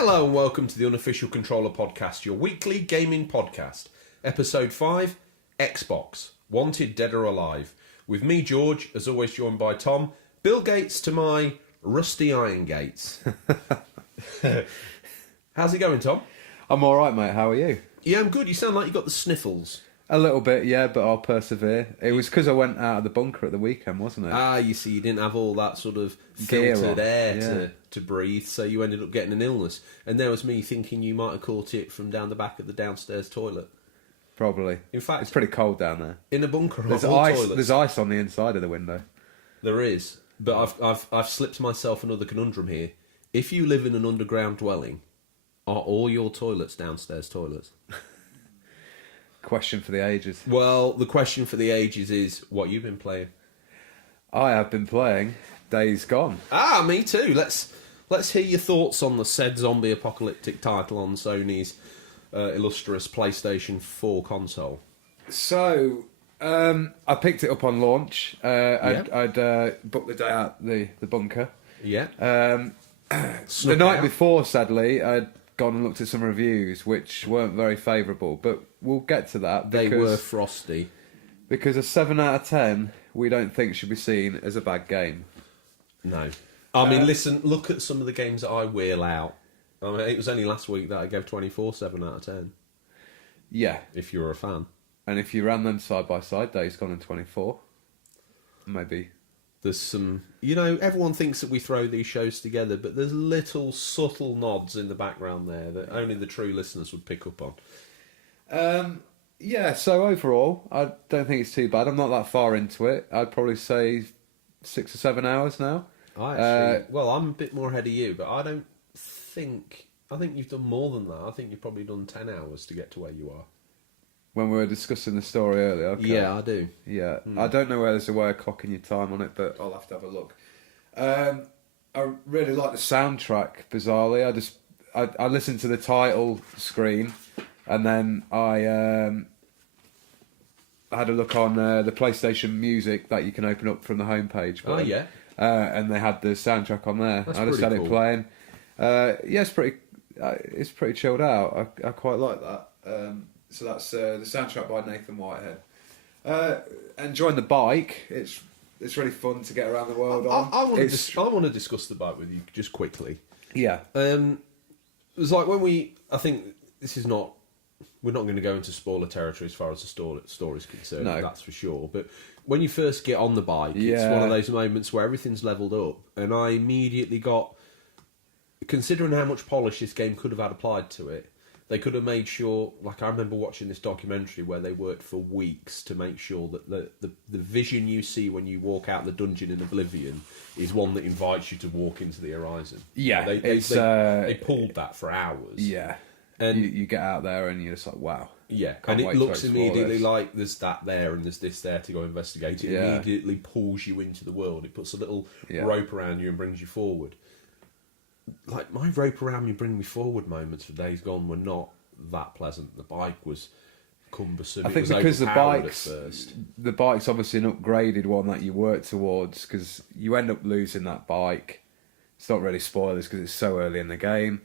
Hello and welcome to the Unofficial Controller Podcast, your weekly gaming podcast. Episode 5, Xbox, Wanted Dead or Alive. With me, George, as always joined by Tom. Bill Gates to my rusty iron gates. How's it going, Tom? I'm alright, mate. How are you? Yeah, I'm good. You sound like you got the sniffles. A little bit, yeah, but I'll persevere. It was because I went out of the bunker at the weekend, wasn't it? Ah, you see, you didn't have all that sort of Gear filtered on, air yeah. to breathe, so you ended up getting an illness. And there was me thinking you might have caught it from down the back of the downstairs toilet. Probably. In fact, it's pretty cold down there. In a bunker, There's all ice. toilets. There's ice on the inside of the window. There is, but I've slipped myself another conundrum here. If you live in an underground dwelling, are all your toilets downstairs toilets? Question for the ages. Well, the question for the ages is what you've been playing. I have been playing Days Gone. Ah, me too. Let's hear your thoughts on the said zombie apocalyptic title on Sony's illustrious PlayStation 4 console. So, I picked it up on launch. I'd booked the day out the bunker. Yeah. The night before, sadly, I'd gone and looked at some reviews, which weren't very favourable, but we'll get to that. They were frosty. Because a 7 out of 10, we don't think should be seen as a bad game. No. I mean, listen, look at some of the games that I wheel out. I mean, it was only last week that I gave 24 7 out of 10. Yeah. If you're a fan. And if you ran them side by side, Days Gone and 24, maybe. There's some... You know, everyone thinks that we throw these shows together, but there's little subtle nods in the background there that only the true listeners would pick up on. Yeah, so overall, I don't think it's too bad. I'm not that far into it. I'd probably say 6 or 7 hours now. Well, I'm a bit more ahead of you, but I think you've done more than that. I think you've probably done 10 hours to get to where you are. When we were discussing the story earlier. Okay. Yeah, I do. Yeah. I don't know whether there's a way of clocking your time on it, but I'll have to have a look. I really like the soundtrack, bizarrely. I listened to the title screen, and then I had a look on the PlayStation Music that you can open up from the homepage. Oh, yeah. And they had the soundtrack on there. That's I just had pretty it cool. playing. Yeah, it's pretty chilled out. I quite like that. So that's the soundtrack by Nathan Whitehead. Enjoying the bike. It's really fun to get around the world on. I want to discuss the bike with you just quickly. Yeah. It was like when I think this is not... We're not going to go into spoiler territory as far as the story's concerned, No. That's for sure. But when you first get on the bike, it's one of those moments where everything's levelled up. And I immediately got... Considering how much polish this game could have had applied to it, they could have made sure... Like, I remember watching this documentary where they worked for weeks to make sure that the vision you see when you walk out the dungeon in Oblivion is one that invites you to walk into the horizon. Yeah. They pulled that for hours. Yeah. And you get out there and you're just like, wow. Yeah, Can't and wait it to looks explore immediately this. like there's that there and there's this there to go investigate. It immediately pulls you into the world. It puts a little rope around you and brings you forward. Like, my rope around me, bring me forward moments for Days Gone were not that pleasant. The bike was cumbersome. I think it was because the bike's obviously an upgraded one that you work towards, because you end up losing that bike. It's not really spoilers because it's so early in the game.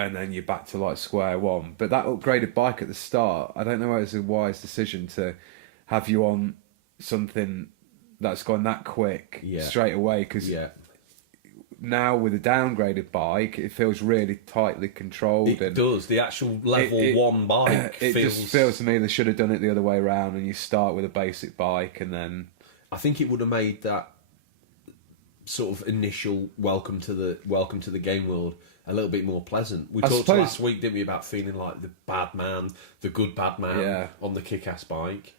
And then you're back to like square one. But that upgraded bike at the start, I don't know whether it's a wise decision to have you on something that's gone that quick straight away. Because now with a downgraded bike, it feels really tightly controlled. It does. The actual level 1 bike just feels to me they should have done it the other way around, and you start with a basic bike and then... I think it would have made that sort of initial welcome to the game world a little bit more pleasant. We talked last week, didn't we, about feeling like the good bad man on the kick-ass bike,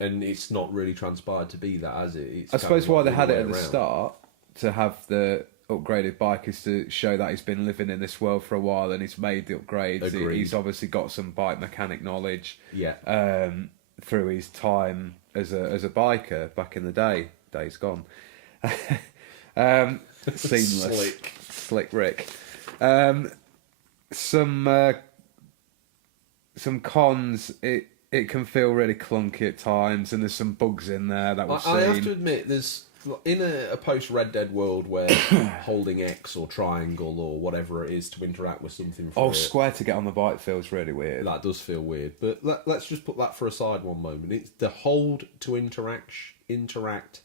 and it's not really transpired to be that, has it? I suppose why they had it at the start, to have the upgraded bike, is to show that he's been living in this world for a while and he's made the upgrades. Agreed. He's obviously got some bike mechanic knowledge through his time as a biker back in the day. Days Gone. Seamless. Slick Rick. Some cons, it can feel really clunky at times, and there's some bugs in there that we've seen. I have to admit, there's in a post-Red Dead world where holding X or triangle or whatever it is to interact with something... square to get on the bike feels really weird. That does feel weird. But let's just put that for aside one moment. It's the hold to interact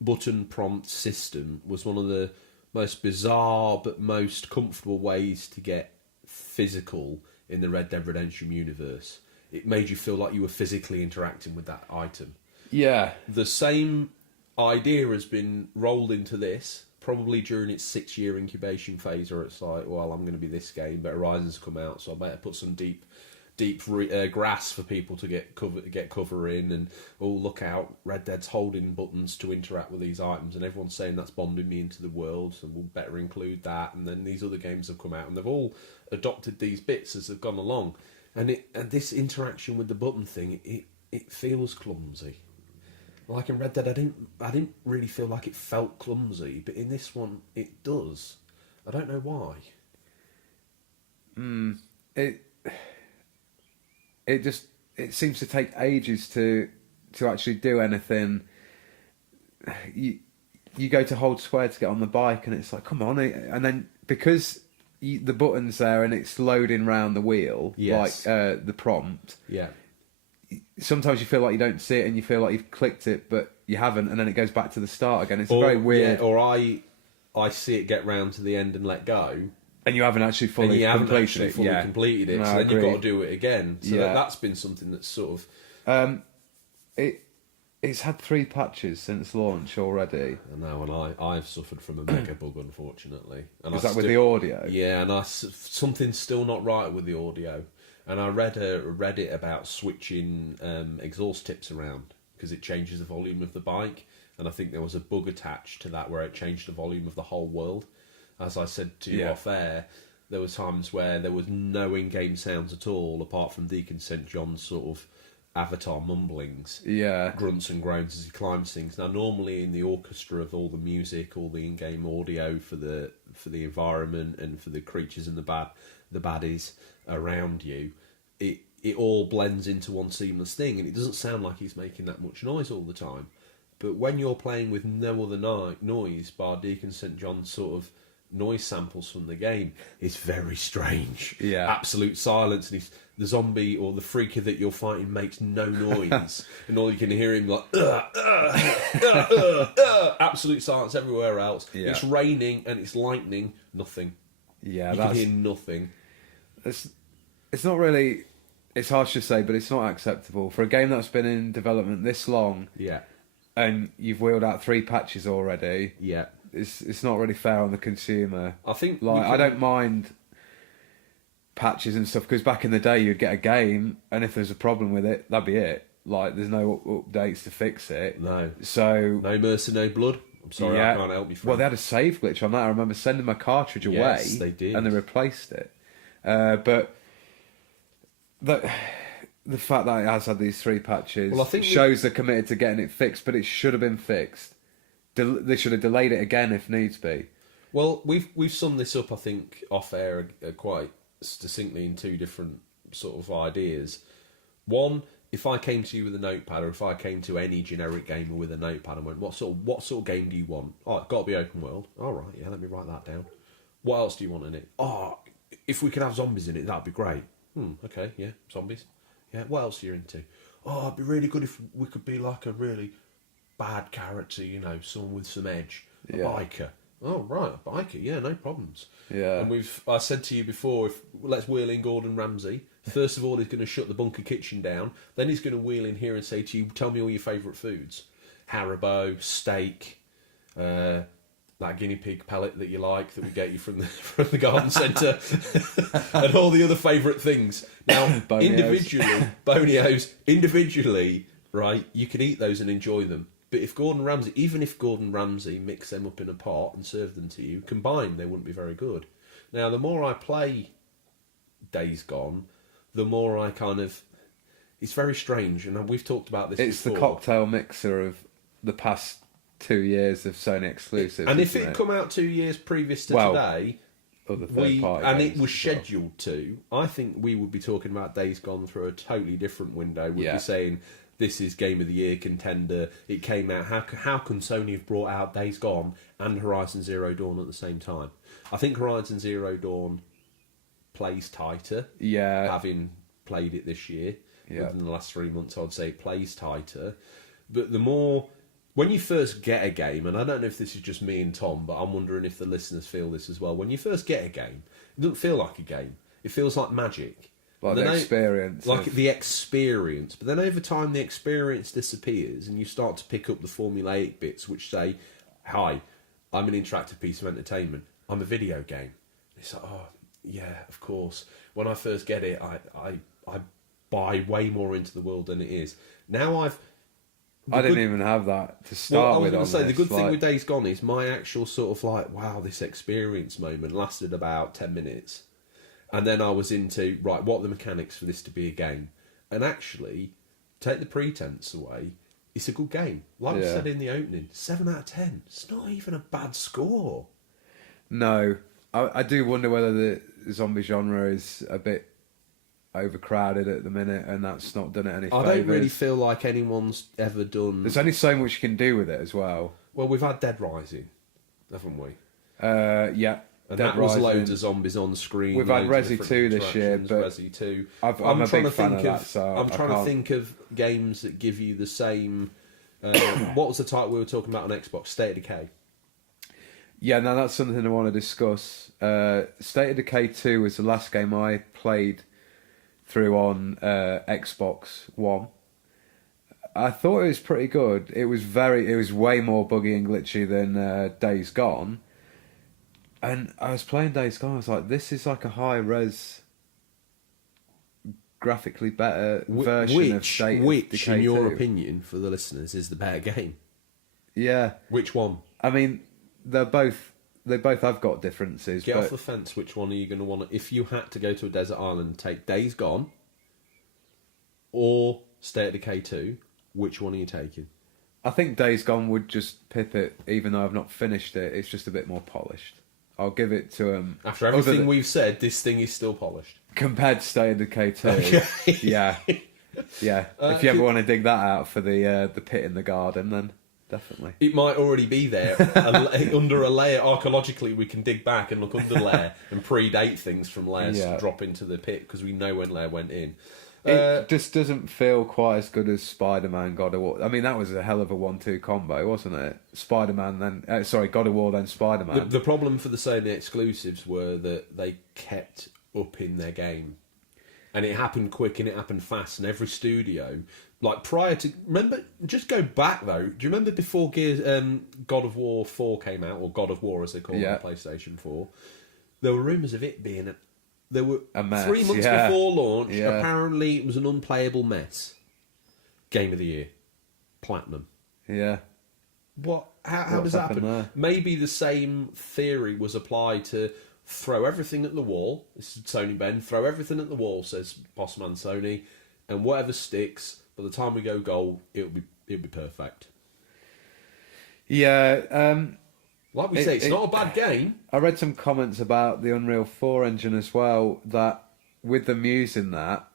button prompt system was one of the most bizarre but most comfortable ways to get physical in the Red Dead Redemption universe. It made you feel like you were physically interacting with that item. Yeah. The same idea has been rolled into this, probably during its 6-year incubation phase, where it's like, well, I'm going to be this game, but Horizon's come out, so I better put some deep grass for people to get cover in, and look out, Red Dead's holding buttons to interact with these items, and everyone's saying that's bonding me into the world, so we'll better include that. And then these other games have come out, and they've all adopted these bits as they've gone along, and this interaction with the button thing, it feels clumsy. Like in Red Dead, I didn't really feel like it felt clumsy, but in this one, it does. I don't know why. It seems to take ages to actually do anything. You go to hold square to get on the bike, and it's like, come on, and then because the button's there and it's loading round the wheel, yes. like the prompt. Yeah. Sometimes you feel like you don't see it, and you feel like you've clicked it, but you haven't, and then it goes back to the start again. It's very weird. Yeah, or I see it get round to the end and let go, and you haven't actually fully completed it. No, so then you've got to do it again. So that's been something that's sort of... It's had 3 patches since launch already. I know, and I've suffered from a mega bug, unfortunately. And Is that with the audio? Yeah, and something's still not right with the audio. And I read a Reddit about switching exhaust tips around because it changes the volume of the bike. And I think there was a bug attached to that where it changed the volume of the whole world. As I said to you off air, there were times where there was no in-game sounds at all, apart from Deacon St. John's sort of avatar mumblings, grunts and groans as he climbs things. Now, normally in the orchestra of all the music, all the in-game audio for the environment and for the creatures and the baddies around you, it all blends into one seamless thing, and it doesn't sound like he's making that much noise all the time. But when you're playing with no other noise bar Deacon St. John's sort of noise samples from the game, it's very strange. Yeah. Absolute silence, and the zombie or the freaker that you're fighting makes no noise, and all you can hear him like absolute silence everywhere else. Yeah. It's raining and it's lightning, nothing. Yeah, you can hear nothing. It's not really... It's harsh to say, but it's not acceptable for a game that's been in development this long. Yeah. And you've wheeled out 3 patches already. Yeah. It's not really fair on the consumer. I think I don't mind patches and stuff, because back in the day you'd get a game, and if there's a problem with it, that'd be it. Like, there's no updates to fix it. No. So no mercy, no blood. I'm sorry, I can't help you. Well, they had a save glitch on that. I remember sending my cartridge away. Yes, they did, and they replaced it. But the fact that it has had these 3 patches shows they're committed to getting it fixed, but it should have been fixed. They should have delayed it again if needs be. Well, we've summed this up, I think, off air quite succinctly in 2 different sort of ideas. One, if I came to you with a notepad, or if I came to any generic gamer with a notepad and went, what sort of game do you want? Oh, it's got to be open world. All right, yeah, let me write that down. What else do you want in it? Oh, if we could have zombies in it, that'd be great. Okay, yeah, zombies. Yeah, what else are you into? Oh, it'd be really good if we could be like a really bad character, someone with some edge. A biker. Oh, right, a biker. Yeah, no problems. Yeah. And I said to you before, let's wheel in Gordon Ramsay. First of all, he's going to shut the bunker kitchen down. Then he's going to wheel in here and say to you, tell me all your favourite foods. Haribo, steak, that guinea pig pellet that you like that we get you from the garden centre, and all the other favourite things. Now, Bonios, individually, right, you can eat those and enjoy them. But if Gordon Ramsay mixed them up in a pot and served them to you, combined, they wouldn't be very good. Now, the more I play Days Gone, the more I it's very strange, and we've talked about this It's before. the cocktail mixer of the past 2 years of Sony exclusives. And if it had come out 2 years previous to today, other third-party and games it was scheduled to, I think we would be talking about Days Gone through a totally different window. We'd be saying this is Game of the Year contender. It came out. How can Sony have brought out Days Gone and Horizon Zero Dawn at the same time? I think Horizon Zero Dawn plays tighter. Yeah. Having played it this year, within the last 3 months, I'd say it plays tighter. But the more... When you first get a game, and I don't know if this is just me and Tom, but I'm wondering if the listeners feel this as well. When you first get a game, it doesn't feel like a game. It feels like magic. Like the experience. Like the experience. But then over time, the experience disappears, and you start to pick up the formulaic bits which say, hi, I'm an interactive piece of entertainment. I'm a video game. It's like, oh, yeah, of course. When I first get it, I buy way more into the world than it is. Now I didn't even have that to start with. I was going to say, the good thing with Days Gone is my actual sort of like, wow, this experience moment lasted about 10 minutes. And then I was into, right, what are the mechanics for this to be a game? And actually, take the pretense away, it's a good game. Like we said in the opening, 7 out of 10. It's not even a bad score. No. I do wonder whether the zombie genre is a bit overcrowded at the minute, and that's not done it any favours. I don't really feel like anyone's ever done... There's only so much you can do with it as well. Well, we've had Dead Rising, haven't we? Yeah. And Dead that was Rising. Loads of zombies on screen. We've had Resi 2 this year, but Resi 2. I'm a big fan of that, so I'm trying to think of games that give you the same... what was the title we were talking about on Xbox? State of Decay. Yeah, now that's something I want to discuss. State of Decay 2 was the last game I played through on Xbox One. I thought it was pretty good. It was way more buggy and glitchy than Days Gone. And I was playing Days Gone, I was like, this is like a high-res, graphically better version of State of Decay 2. Which, in your opinion, for the listeners, is the better game? Yeah. Which one? I mean, they both have got differences. Get off the fence, which one are you going to want to... If you had to go to a desert island and take Days Gone or State of Decay 2, which one are you taking? I think Days Gone would just pip it, even though I've not finished it. It's just a bit more polished. I'll give it to... After everything we've said, this thing is still polished. Compared to State of Decay 2. Okay. Yeah. Yeah. If you ever want to dig that out for the pit in the garden, then... Definitely. It might already be there under a layer. Archaeologically, we can dig back and look under layer and predate things from layers to drop into the pit because we know when layer went in. It just doesn't feel quite as good as Spider-Man, God of War. I mean, that was a hell of a 1-2 combo, wasn't it? Spider-Man, then God of War, then Spider-Man. The problem for the Sony exclusives were that they kept up in their game, and it happened quick and it happened fast, and every studio. Like prior to... Remember, just go back though. Do you remember before God of War 4 came out, or God of War as they call it on PlayStation 4? There were rumours of it being... There were a mess, 3 months before launch, apparently it was an unplayable mess. Game of the Year. Platinum. Yeah. How does that happen? There? Maybe the same theory was applied to throw everything at the wall. This is Sony Ben. Throw everything at the wall, says Bossman Sony, and whatever sticks... By the time we go gold, it'll be perfect. Yeah, like we say, it's not a bad game. I read some comments about the Unreal 4 engine as well. That with them using that,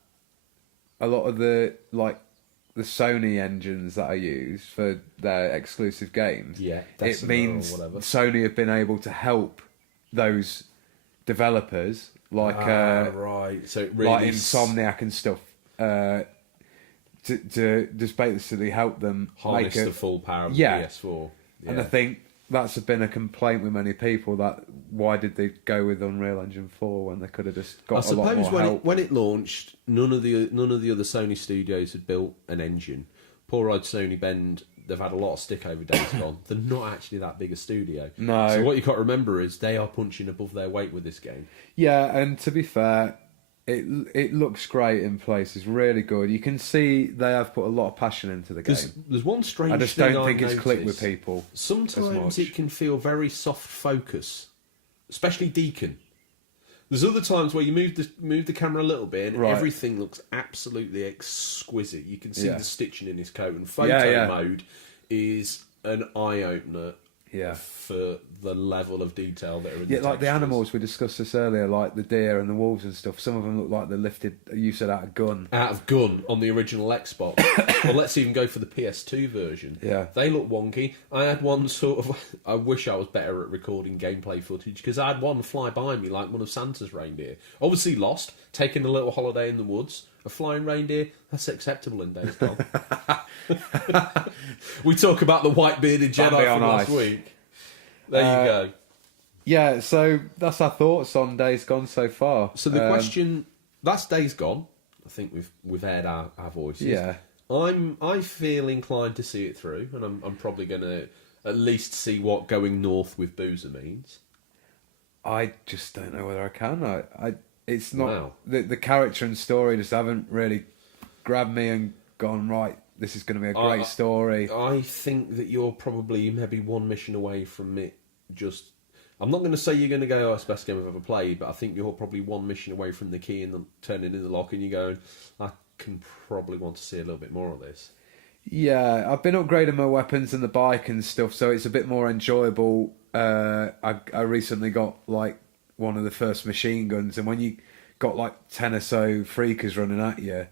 a lot of the Sony engines that are used for their exclusive games, it means Sony have been able to help those developers right. So it really like Insomniac and stuff. To just basically help them harness the full power of the PS4. Yeah. And I think that's been a complaint with many people, that why did they go with Unreal Engine 4 when they could have just got a lot more help? When it launched, none of the other Sony studios had built an engine. Poor old Sony Bend, they've had a lot of stick over Days Gone. They're not actually that big a studio. No. So what you've got to remember is they are punching above their weight with this game. Yeah, and to be fair... It looks great in places, really good. You can see they have put a lot of passion into the game. There's one strange thing I just don't think it's clicked with people. Sometimes it can feel very soft focus, especially Deacon. There's other times where you move the camera a little bit and everything looks absolutely exquisite. You can see the stitching in his coat, and photo mode is an eye-opener. for the level of detail that are in the like the textures. animals, we discussed this earlier, like the deer and the wolves and stuff. Some of them look like they're lifted, you said, out of gun. Out of gun on the original Xbox. Well, let's even go for the PS2 version. Yeah. They look wonky. I had one sort of... I wish I was better at recording gameplay footage, because I had one fly by me like one of Santa's reindeer. Obviously lost, taking a little holiday in the woods. A flying reindeer, that's acceptable in Days Gone. We talk about the white-bearded Jedi from last week. There you go. Yeah, so that's our thoughts on Days Gone so far. So the question... That's Days Gone. I think we've aired our voices. Yeah. I feel inclined to see it through, and I'm probably going to at least see what going north with Boozer means. I just don't know whether I can. It's not... Wow. The character and story just haven't really grabbed me and gone, right, this is going to be a great story. I think that you're probably maybe one mission away from it just... I'm not going to say you're going to go, oh, it's the best game I've ever played, but I think you're probably one mission away from the key and turning in the lock, and you're going, I can probably want to see a little bit more of this. Yeah, I've been upgrading my weapons and the bike and stuff, so it's a bit more enjoyable. I recently got, like, one of the first machine guns, and when you got like 10 or so freakers running at you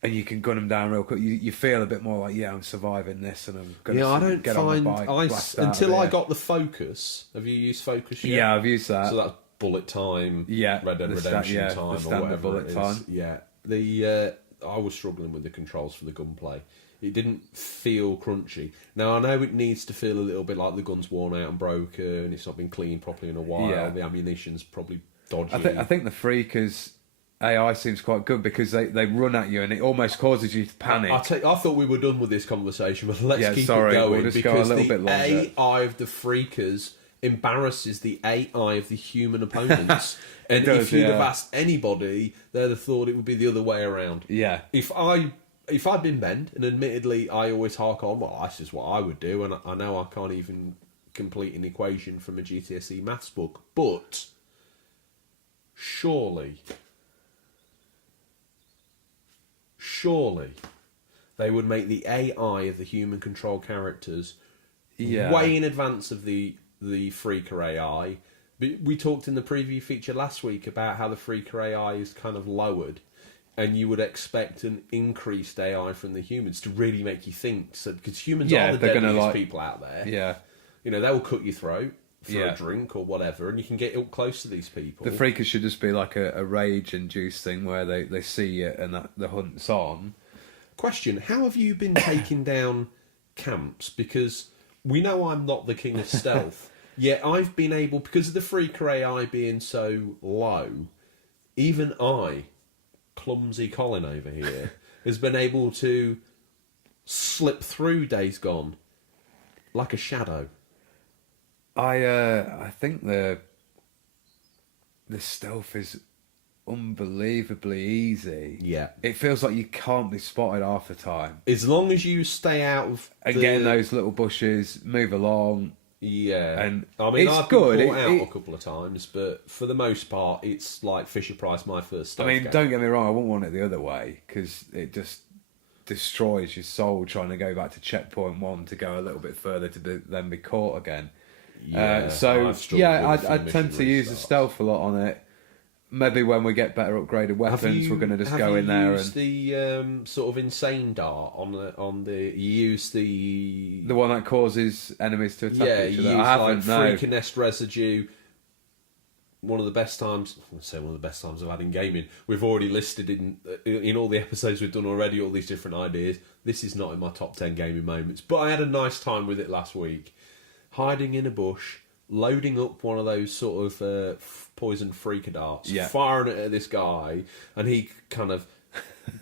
and you can gun them down real quick, you feel a bit more like, I'm surviving this, and I'm going to get on my bike. Until I got the Focus. Have you used Focus yet? Yeah, I've used that. So that's bullet time, Red Dead Redemption time, or whatever bullet it is. Time. Yeah, I was struggling with the controls for the gunplay. It didn't feel crunchy. Now, I know it needs to feel a little bit like the gun's worn out and broken, it's not been cleaned properly in a while, the ammunition's probably dodgy. I think the Freakers' AI seems quite good, because they run at you and it almost causes you to panic. I thought we were done with this conversation, but let's keep it going. We'll just go a little bit longer. The AI of the Freakers embarrasses the AI of the human opponents. And if you'd have asked anybody, they'd have thought it would be the other way around. Yeah. If I'd been bent, and admittedly I always hark on, well, this is what I would do, and I know I can't even complete an equation from a GCSE maths book, but surely they would make the AI of the human control characters way in advance of the Freaker AI. We talked in the preview feature last week about how the Freaker AI is kind of lowered, and you would expect an increased AI from the humans to really make you think. So, because humans are the deadliest people out there. Yeah. You know, they will cut your throat for a drink or whatever, and you can get up close to these people. The Freakers should just be like a rage-induced thing where they see you and the hunt's on. Question, how have you been taking down camps? Because we know I'm not the king of stealth, yet I've been able, because of the Freaker AI being so low, even I, clumsy Colin over here, has been able to slip through Days Gone like a shadow. I think the stealth is unbelievably easy. Yeah. It feels like you can't be spotted half the time. As long as you stay out of get in those little bushes, move along. Yeah. And I mean, it's I've good. been caught out a couple of times, but for the most part, it's like Fisher-Price, my first stealth game. Don't get me wrong, I wouldn't want it the other way, because it just destroys your soul trying to go back to checkpoint 1 to go a little bit further to then be caught again. Yeah, I tend to use the stealth a lot on it. Maybe when we get better upgraded weapons, we're going to just go in there and the sort of insane dart on the you use the one that causes enemies to attack each other. You use I haven't, freaking nest residue. One of the best times, I'd say one of the best times I've had in gaming. We've already listed in all the episodes we've done already all these different ideas. This is not in my top 10 gaming moments, but I had a nice time with it last week. Hiding in a bush, loading up one of those sort of poison freaker darts, firing it at this guy, and he kind of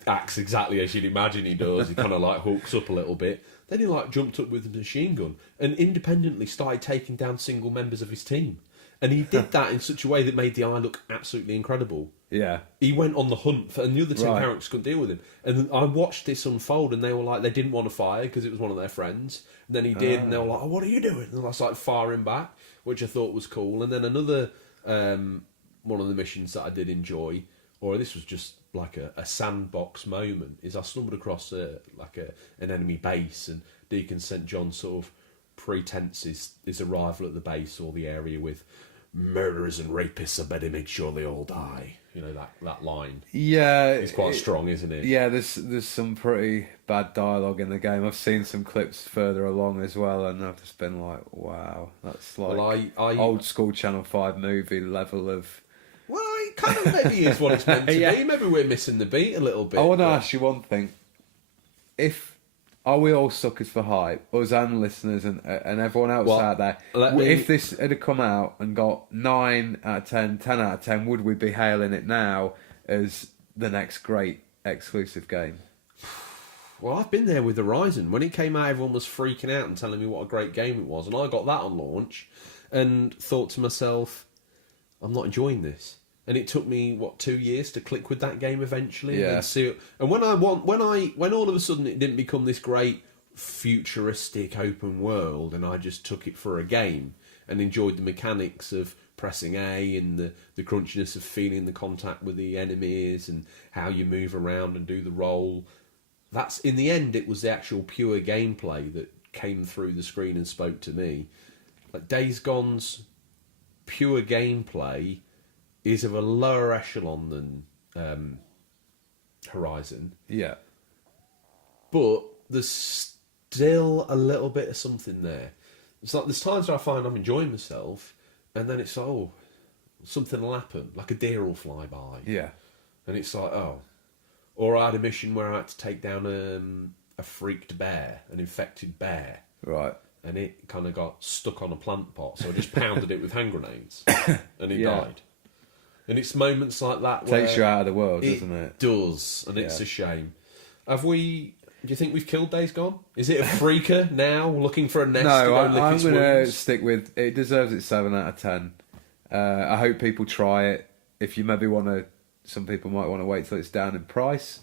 acts exactly as you'd imagine he does. He kind of like hooks up a little bit. Then he like jumped up with a machine gun and independently started taking down single members of his team. And he did that in such a way that made the eye look absolutely incredible. Yeah. He went on the hunt, and the other 10 characters couldn't deal with him. And I watched this unfold, and they were like, they didn't want to fire because it was one of their friends. And then he did, and they were like, oh, what are you doing? And I was like firing back, which I thought was cool. And then another one of the missions that I did enjoy, or this was just like a sandbox moment, is I stumbled across an enemy base, and Deacon St. John sort of pretense is arrival at the base or the area with murderers and rapists. I better make sure they all die. You know, that line. Yeah, it's quite strong, isn't it? Yeah, there's some pretty bad dialogue in the game. I've seen some clips further along as well, and I've just been like, wow, that's like old school Channel 5 movie level of. Well, it kind of maybe is what it's meant to be. Maybe we're missing the beat a little bit. I want to ask you one thing: are we all suckers for hype, us and listeners and everyone else out there? If this had come out and got 9 out of 10, 10 out of 10, would we be hailing it now as the next great exclusive game? Well, I've been there with Horizon. When it came out, everyone was freaking out and telling me what a great game it was, and I got that on launch and thought to myself, I'm not enjoying this. And it took me 2 years to click with that game eventually, and see it. And when all of a sudden it didn't become this great futuristic open world, and I just took it for a game and enjoyed the mechanics of pressing A and the crunchiness of feeling the contact with the enemies and how you move around and do the roll. That's in the end, it was the actual pure gameplay that came through the screen and spoke to me. Like Days Gone's pure gameplay is of a lower echelon than Horizon. Yeah. But there's still a little bit of something there. It's like there's times where I find I'm enjoying myself, and then it's like, something will happen, like a deer will fly by. Yeah. And it's like, Or I had a mission where I had to take down a freaked bear, an infected bear. Right. And it kind of got stuck on a plant pot, so I just pounded it with hand grenades, and it died. And it's moments like that where takes you out of the world, doesn't it? It does, and it's a shame. Do you think we've killed Days Gone? Is it a freaker now, looking for a nest? No, I'm going to stick with it. Deserves its 7 out of 10. I hope people try it. If you maybe want to, some people might want to wait till it's down in price,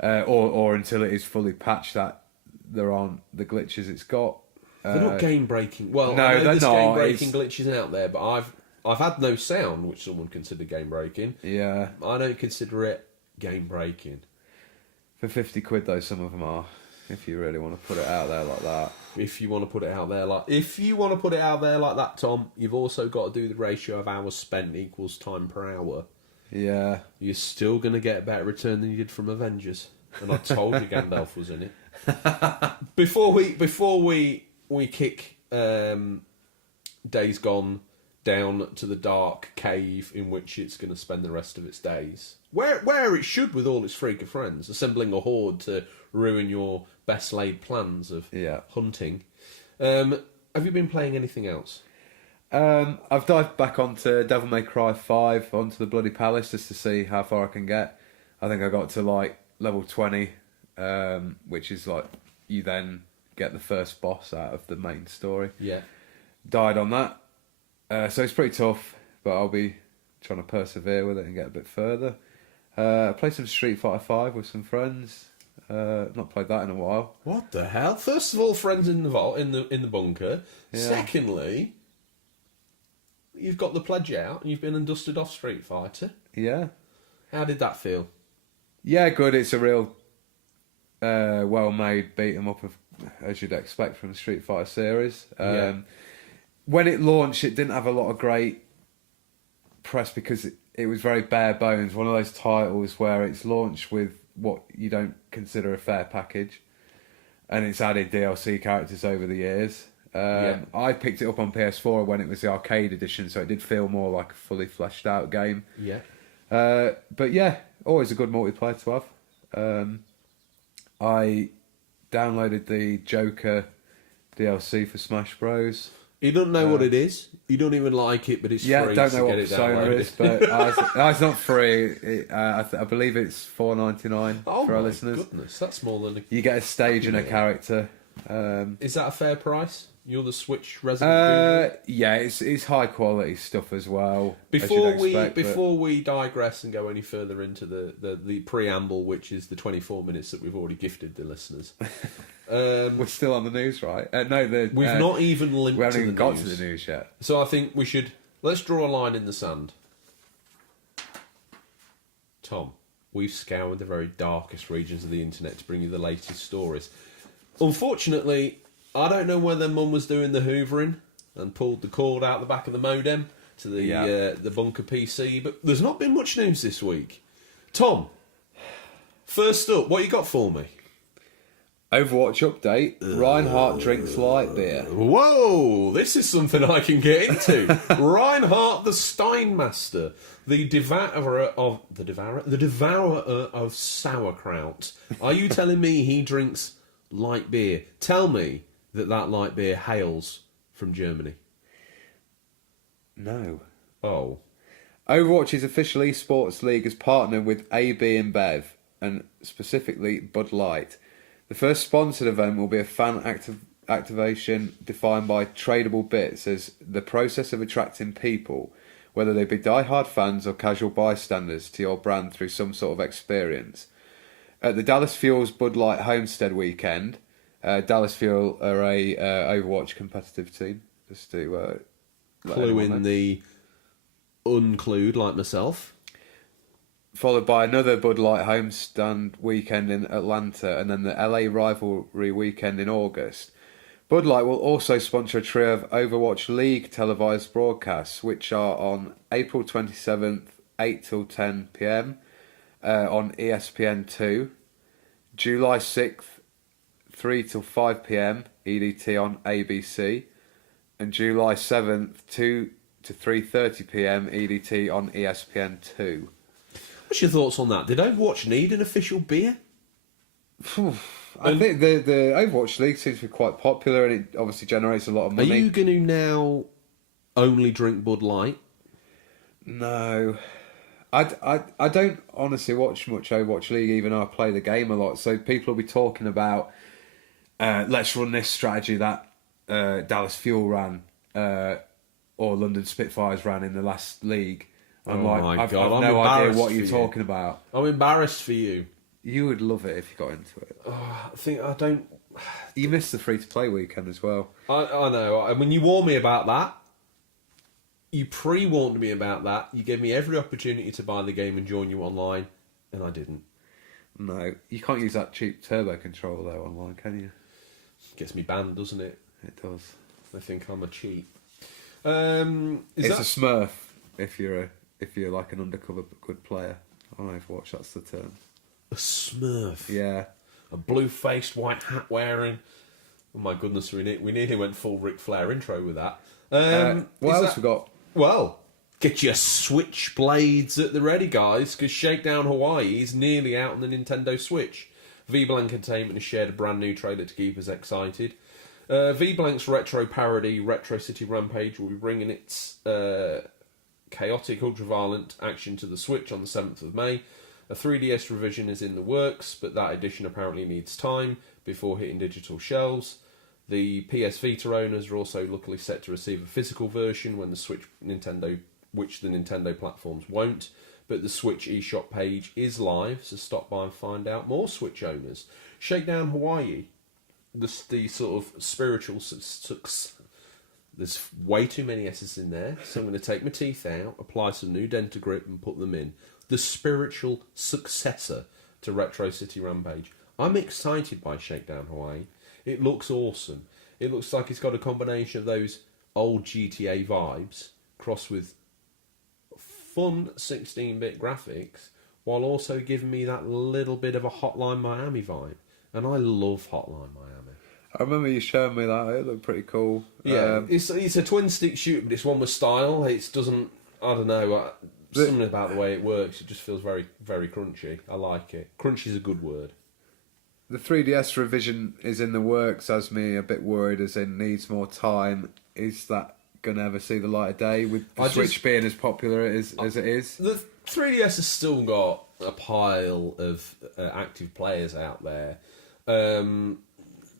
or until it is fully patched that there aren't the glitches it's got. They're not game breaking. Well, no, I know there's not. Game breaking glitches out there, but I've had no sound, which someone would consider game breaking. Yeah, I don't consider it game breaking. For 50 quid though, some of them are. If you really want to put it out there like that. If you want to put it out there like that, Tom, you've also got to do the ratio of hours spent equals time per hour. Yeah, you're still going to get a better return than you did from Avengers. And I told you Gandalf was in it. Before we kick Days Gone down to the dark cave in which it's going to spend the rest of its days, where it should with all its freaker friends, assembling a horde to ruin your best laid plans of hunting. Have you been playing anything else? I've dived back onto Devil May Cry 5, onto the Bloody Palace, just to see how far I can get. I think I got to like level 20, which is like you then get the first boss out of the main story. Yeah. Died on that. So it's pretty tough, but I'll be trying to persevere with it and get a bit further. Played some Street Fighter 5 with some friends. Not played that in a while. What the hell? First of all, friends in the vault, in the bunker. Yeah. Secondly, you've got the pledge out and you've been and dusted off Street Fighter. Yeah. How did that feel? Yeah, good. It's a real well-made beat 'em up, as you'd expect from the Street Fighter series. When it launched, it didn't have a lot of great press because it was very bare bones. One of those titles where it's launched with what you don't consider a fair package, and it's added DLC characters over the years. I picked it up on PS4 when it was the arcade edition, so it did feel more like a fully fleshed out game. Yeah. But yeah, always a good multiplayer to have. I downloaded the Joker DLC for Smash Bros. You don't know what it is. You don't even like it, but it's free. Yeah, don't know to what get it Persona is, but it's not free. I believe it's $4.99 for our listeners. Oh my goodness, that's more than you get a stage and a character. Is that a fair price? You're the Switch resident. Yeah, it's high quality stuff as well. Before we digress and go any further into the preamble, which is the 24 minutes that we've already gifted the listeners. We're still on the news, right? No, we've not even linked. We haven't even got news. to the news yet. So I think let's draw a line in the sand. Tom, we've scoured the very darkest regions of the internet to bring you the latest stories. Unfortunately, I don't know whether Mum was doing the hoovering and pulled the cord out the back of the modem to the bunker PC, but there's not been much news this week. Tom, first up, what you got for me? Overwatch update. Reinhardt drinks light beer. Whoa, this is something I can get into. Reinhardt the Steinmaster, the devourer of sauerkraut. Are you telling me he drinks light beer? Tell me that light beer hails from Germany. No. Oh. Overwatch's official esports league has partnered with AB InBev, and specifically Bud Light. The first sponsored event will be a fan activation defined by tradable bits as the process of attracting people, whether they be die-hard fans or casual bystanders, to your brand through some sort of experience. At the Dallas Fuel's Bud Light Homestead weekend, Dallas Fuel are a Overwatch competitive team. Just to clue in the unclued like myself. Followed by another Bud Light homestand weekend in Atlanta, and then the LA rivalry weekend in August. Bud Light will also sponsor a trio of Overwatch League televised broadcasts, which are on April 27th, 8 till 10 p.m. On ESPN2, July 6th, 3 till 5 p.m. EDT on ABC, and July 7th, 2 to 3:30 p.m. EDT on ESPN2. What's your thoughts on that? Did Overwatch need an official beer? I think the Overwatch League seems to be quite popular, and it obviously generates a lot of money. Are you going to now only drink Bud Light? No. I don't honestly watch much Overwatch League, even though I play the game a lot. So people will be talking about, let's run this strategy that Dallas Fuel ran, or London Spitfires ran in the last league. I'm I've no idea what you're talking about. I'm embarrassed for you. You would love it if you got into it. I think I don't... You missed the free-to-play weekend as well. I know. I mean, you warned me about that. You pre-warned me about that. You gave me every opportunity to buy the game and join you online, and I didn't. No, you can't use that cheap turbo controller though online, can you? Gets me banned, doesn't it? It does. They think I'm a cheat. It's a smurf if you're like an undercover good player on Overwatch. That's the term. A smurf. Yeah. A blue-faced, white hat wearing. Oh my goodness, we nearly went full Ric Flair intro with that. What else we got? Well, get your Switchblades at the ready, guys, because Shakedown Hawaii is nearly out on the Nintendo Switch. V-Blank Entertainment has shared a brand new trailer to keep us excited. V-Blank's retro parody, Retro City Rampage, will be bringing its chaotic, ultra-violent action to the Switch on the 7th of May. A 3DS revision is in the works, but that edition apparently needs time before hitting digital shelves. The PS Vita owners are also luckily set to receive a physical version when which the Nintendo platforms won't. But the Switch eShop page is live, so stop by and find out more Switch owners. Shakedown Hawaii, the sort of spiritual success. There's way too many S's in there, so I'm going to take my teeth out, apply some new Dentagrip and put them in. The spiritual successor to Retro City Rampage. I'm excited by Shakedown Hawaii. It looks awesome. It looks like it's got a combination of those old GTA vibes, crossed with fun 16-bit graphics, while also giving me that little bit of a Hotline Miami vibe. And I love Hotline Miami. I remember you showing me that. It looked pretty cool. Yeah, it's a twin-stick shoot, but it's one with style. It doesn't... I don't know... Something about the way it works, it just feels very, very crunchy. I like it. Crunchy is a good word. The 3DS revision is in the works, has me a bit worried, as in needs more time. Is that going to ever see the light of day with the Switch being as popular as it is? The 3DS has still got a pile of active players out there.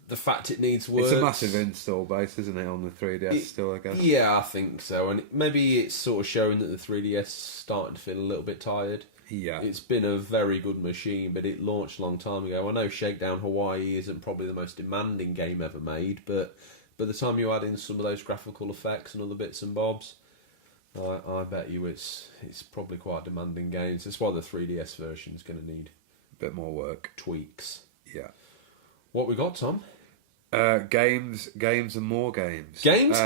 The fact it needs work... It's a massive install base, isn't it, on the 3DS still, I guess? Yeah, I think so. And maybe it's sort of showing that the 3DS is starting to feel a little bit tired. Yeah. It's been a very good machine, but it launched a long time ago. I know Shakedown Hawaii isn't probably the most demanding game ever made, but by the time you add in some of those graphical effects and other bits and bobs, I bet you it's probably quite a demanding game. So that's why the 3DS version is going to need a bit more work. Tweaks. Yeah. What we got, Tom? Games, and more games. Games.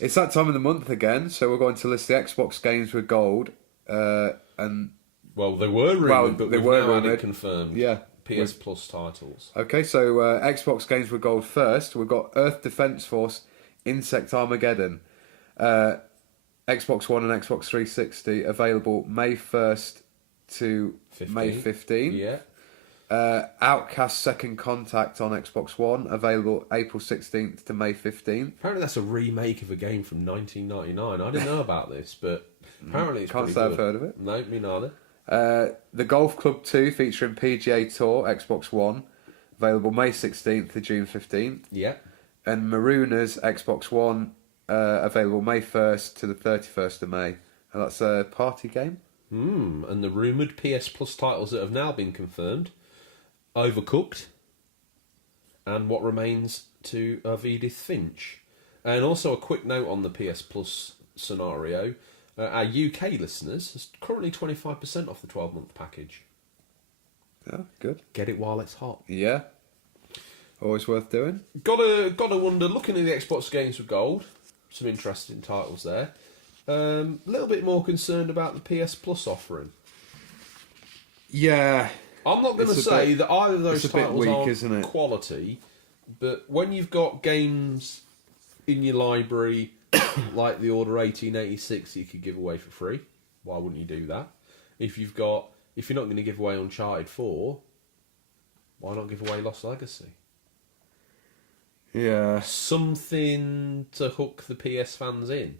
It's that time of the month again, so we're going to list the Xbox games with gold. And well, they were rumoured, but we've now had it confirmed. Yeah. PS Plus titles. Okay, so Xbox games with gold first. We've got Earth Defense Force, Insect Armageddon, Xbox One and Xbox 360 available May 1st to May 15th. Yeah. Outcast Second Contact on Xbox One available April 16th to May 15th. Apparently that's a remake of a game from 1999. I didn't know about this, but apparently it's Can't say pretty I've heard of it. No, me neither. The Golf Club 2 featuring PGA Tour Xbox One available May 16th to June 15th. Yeah. And Marooners Xbox One available May 1st to the 31st of May. And that's a party game. And the rumoured PS Plus titles that have now been confirmed: Overcooked and What Remains of Edith Finch. And also a quick note on the PS Plus scenario: our UK listeners is currently 25% off the 12-month package. Yeah, good. Get it while it's hot. Yeah, always worth doing. Gotta wonder. Looking at the Xbox games with gold, some interesting titles there. A little bit more concerned about the PS Plus offering. Yeah. I'm not going to say that either of those titles are isn't it? Quality, but when you've got games in your library like the Order 1886 you could give away for free, why wouldn't you do that? If you're not going to give away Uncharted 4, why not give away Lost Legacy? Yeah. Something to hook the PS fans in.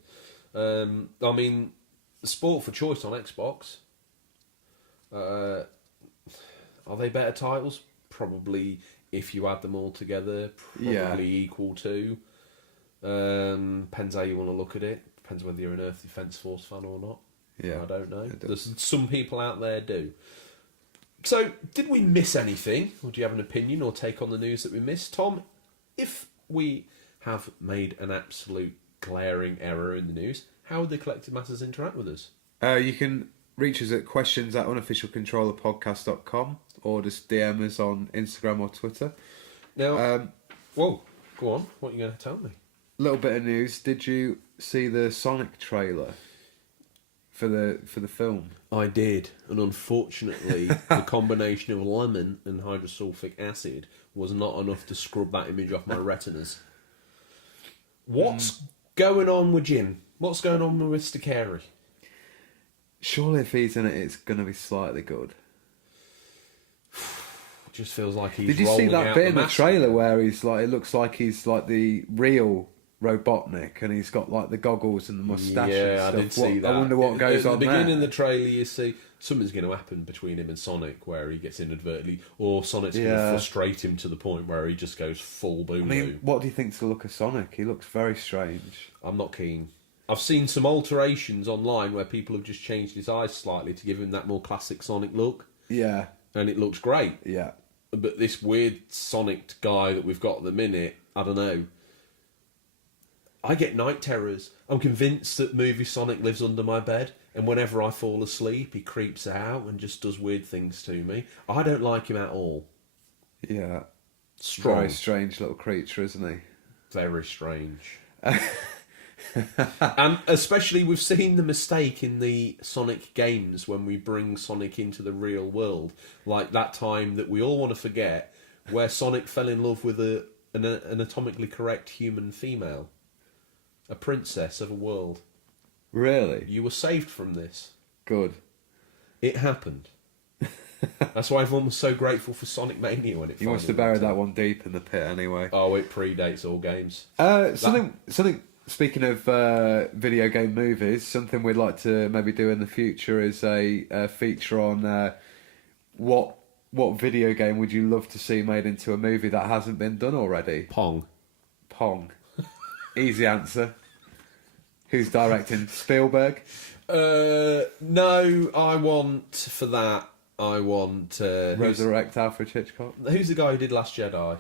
I mean, Sport for Choice on Xbox. Are they better titles? Probably, if you add them all together, probably equal to. Depends how you want to look at it. Depends whether you're an Earth Defense Force fan or not. Yeah, I don't know. There's some people out there do. So, did we miss anything? Or do you have an opinion or take on the news that we missed? Tom, if we have made an absolute glaring error in the news, how would the collective masses interact with us? You can reach us at questions@unofficialcontrollerpodcast.com or just DM us on Instagram or Twitter. Now, go on. What are you going to tell me? Little bit of news. Did you see the Sonic trailer for the film? I did, and unfortunately, the combination of lemon and hydrosulfuric acid was not enough to scrub that image off my retinas. What's going on with Jim? What's going on with Mr. Carey? Surely if he's in it, it's going to be slightly good. Just feels like he's. Did you see that bit in the trailer where he's like? It looks like he's like the real Robotnik, and he's got like the goggles and the moustache. Yeah, and stuff. I did see that. I wonder what goes on there. At the beginning of the trailer, you see something's going to happen between him and Sonic, where he gets inadvertently, or Sonic's going to frustrate him to the point where he just goes full boom. I mean, what do you think's the look of Sonic? He looks very strange. I'm not keen. I've seen some alterations online where people have just changed his eyes slightly to give him that more classic Sonic look. Yeah, and it looks great. Yeah, but this weird Sonic guy that we've got at the minute, I don't know. I get night terrors. I'm convinced that movie Sonic lives under my bed, and whenever I fall asleep, he creeps out and just does weird things to me. I don't like him at all. Yeah. Strong. Very strange little creature, isn't he? Very strange. And especially we've seen the mistake in the Sonic games when we bring Sonic into the real world. Like that time that we all want to forget where Sonic fell in love with an anatomically correct human female. A princess of a world. Really? You were saved from this. Good. It happened. That's why everyone was so grateful for Sonic Mania when it. You must have buried that one deep in the pit anyway. Oh, it predates all games. Something. Speaking of video game movies, something we'd like to maybe do in the future is a feature on what video game would you love to see made into a movie that hasn't been done already? Pong. Easy answer. Who's directing? Spielberg? No, I want Resurrect Alfred Hitchcock. Who's the guy who did Last Jedi?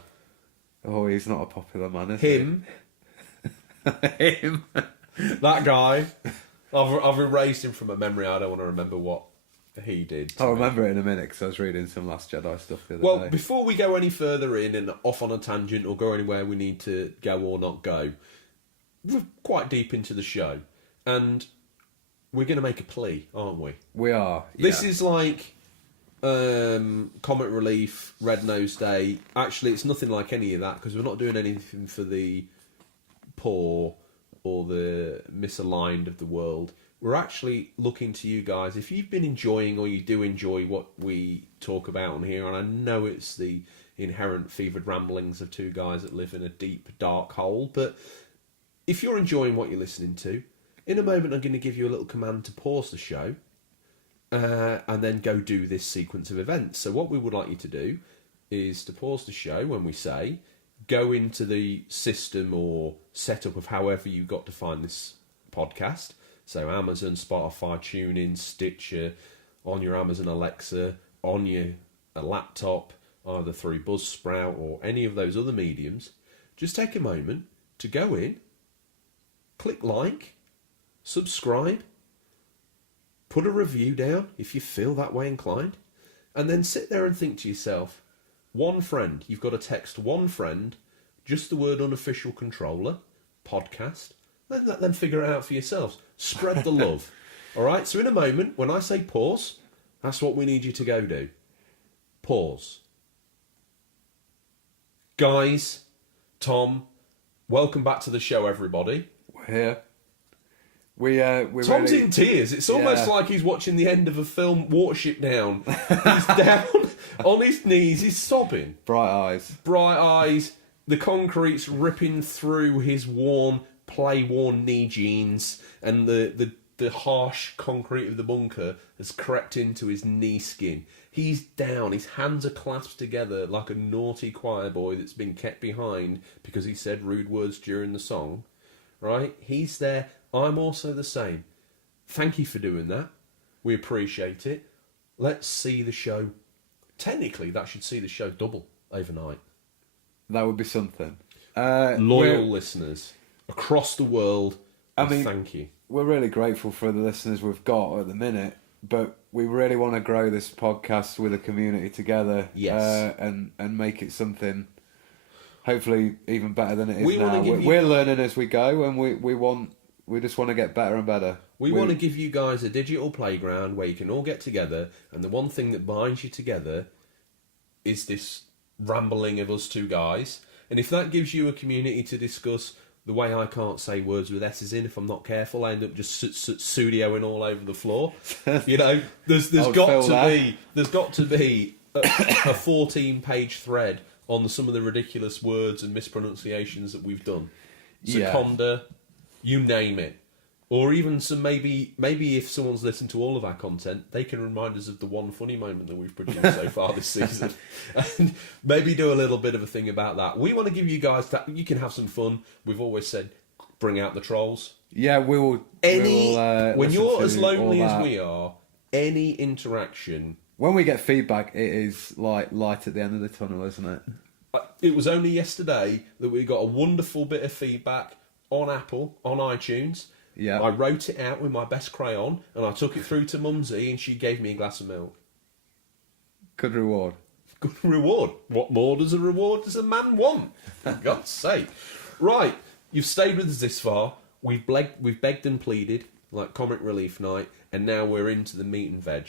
Oh, he's not a popular man, is Him. That guy. I've erased him from my memory. I don't want to remember what He did. I'll remember it in a minute because I was reading some Last Jedi stuff the other day. Well, before we go any further in and off on a tangent or go anywhere we need to go or not go, we're quite deep into the show. And we're going to make a plea, aren't we? We are. Yeah. This is like Comic Relief, Red Nose Day. Actually, it's nothing like any of that because we're not doing anything for the poor or the misaligned of the world. We're actually looking to you guys. If you've been enjoying or you do enjoy what we talk about on here, and I know it's the inherent fevered ramblings of two guys that live in a deep, dark hole, but if you're enjoying what you're listening to, in a moment I'm going to give you a little command to pause the show and then go do this sequence of events. So what we would like you to do is to pause the show when we say, go into the system or setup of however you got to find this podcast. So Amazon, Spotify, TuneIn, Stitcher, on your Amazon Alexa, on your laptop, either through Buzzsprout or any of those other mediums. Just take a moment to go in, click like, subscribe, put a review down if you feel that way inclined, and then sit there and think to yourself, one friend, you've got to text one friend, just the word unofficial controller, podcast, then let them figure it out for yourselves. Spread the love. All right? So in a moment, when I say pause, that's what we need you to go do. Pause. Guys, Tom, welcome back to the show, everybody. We're here. We're Tom's really... in tears. It's almost like he's watching the end of a film, Watership Down. He's down on his knees. He's sobbing. Bright eyes. Bright eyes. The concrete's ripping through his worn, play-worn knee jeans, and the harsh concrete of the bunker has crept into his knee skin. He's down. His hands are clasped together like a naughty choir boy that's been kept behind because he said rude words during the song. Right? He's there. I'm also the same. Thank you for doing that. We appreciate it. Let's see the show. Technically, that should see the show double overnight. That would be something. Loyal listeners across the world, thank you. We're really grateful for the listeners we've got at the minute, but we really want to grow this podcast with a community together. Yes. And make it something hopefully even better than it is now. We're learning as we go, and we just want to get better and better. We want to give you guys a digital playground where you can all get together, and the one thing that binds you together is this rambling of us two guys. And if that gives you a community to discuss the way I can't say words with S's in, if I'm not careful, I end up just studioing all over the floor. You know, there's got to be a 14-page thread on some of the ridiculous words and mispronunciations that we've done. Seconda, you name it. Or even some maybe if someone's listened to all of our content, they can remind us of the one funny moment that we've produced so far this season. And maybe do a little bit of a thing about that. We want to give you guys that. You can have some fun. We've always said, bring out the trolls. Yeah, we will. When you're as lonely as we are, any interaction. When we get feedback, it is like light at the end of the tunnel, isn't it? It was only yesterday that we got a wonderful bit of feedback on Apple, on iTunes. Yeah. I wrote it out with my best crayon, and I took it through to Mumsy, and she gave me a glass of milk. Good reward. Good reward. What more does a reward does a man want? For God's sake. Right, you've stayed with us this far. We've begged and pleaded, like Comic Relief Night, and now we're into the meat and veg.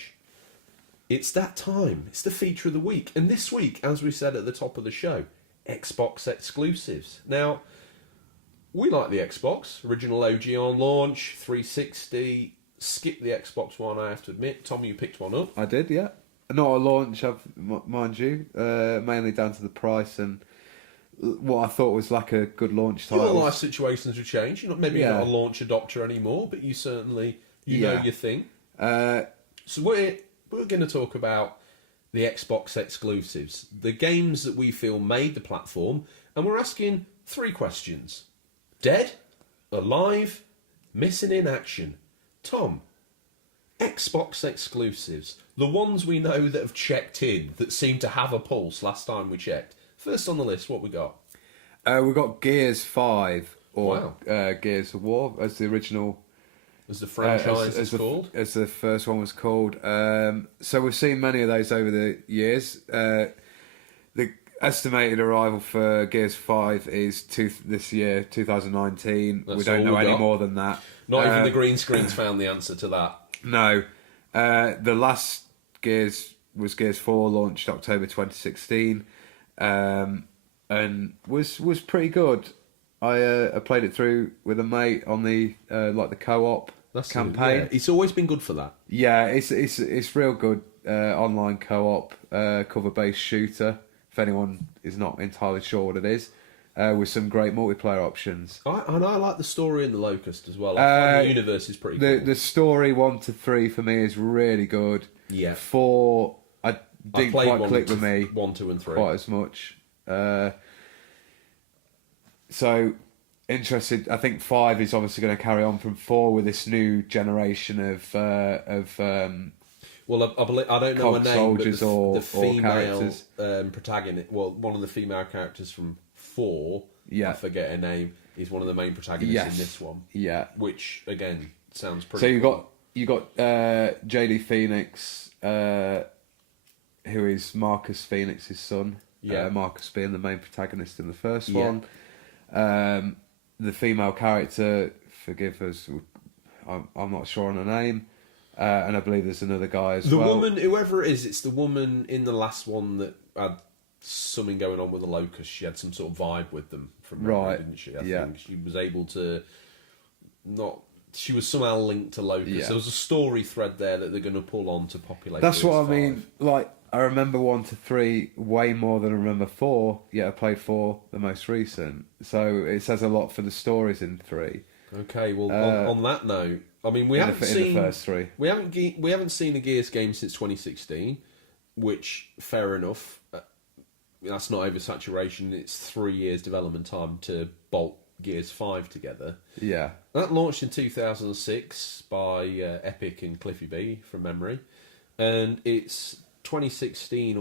It's that time. It's the feature of the week. And this week, as we said at the top of the show, Xbox exclusives. Now, we like the Xbox. Original OG on launch, 360. Skip the Xbox One, I have to admit. Tom, you picked one up. I did, yeah. Not a launch, mind you. Mainly down to the price and what I thought was like a good launch title. Your life situations have changed. You're not a launch adopter anymore, but you certainly know your thing. So we're going to talk about the Xbox exclusives, the games that we feel made the platform, and we're asking 3 questions. Dead? Alive? Missing in action? Tom, Xbox exclusives, the ones we know that have checked in, that seem to have a pulse last time we checked. First on the list, what we got? We got Gears 5, or Gears of War, as the original as the franchise is called. As the first one was called. So we've seen many of those over the years. The estimated arrival for Gears 5 is this year, 2019. We don't know any more than that. Not even the green screen's found the answer to that. No. The last Gears was Gears 4, launched October 2016, and was pretty good. I played it through with a mate on the the co-op campaign. Yeah. It's always been good for that. Yeah, it's real good online co-op cover-based shooter. If anyone is not entirely sure what it is, with some great multiplayer options. I like the story in the Locust as well. I find the universe is pretty cool. The story 1 to 3 for me is really good. Yeah. 4 didn't quite click with me. 1, 2, and 3 quite as much. So interested. I think 5 is obviously going to carry on from 4 with this new generation of well, I don't know her name, soldiers but the female characters. Protagonist. Well, one of the female characters from 4. Yeah, I forget her name. Is one of the main protagonists in this one. Yeah, which again sounds pretty. So you got JD Phoenix, who is Marcus Phoenix's son. Yeah, Marcus being the main protagonist in the first one. The female character, forgive us, I'm not sure on her name, and I believe there's another guy as well. The woman, whoever it is, it's the woman in the last one that had something going on with the Locust. She had some sort of vibe with them from memory, didn't she? I think she was able to she was somehow linked to Locust. Yeah. There was a story thread there that they're going to pull on to populate. That's what I 5. mean. Like, I remember 1 to 3 way more than I remember 4. Yet I played 4, the most recent. So it says a lot for the stories in 3. Okay, well, on that note, I mean, we haven't seen the first 3. We haven't seen a Gears game since 2016, which fair enough. That's not oversaturation. It's 3 years development time to bolt Gears 5 together. Yeah, that launched in 2006 by Epic and Cliffy B from memory, and it's 2016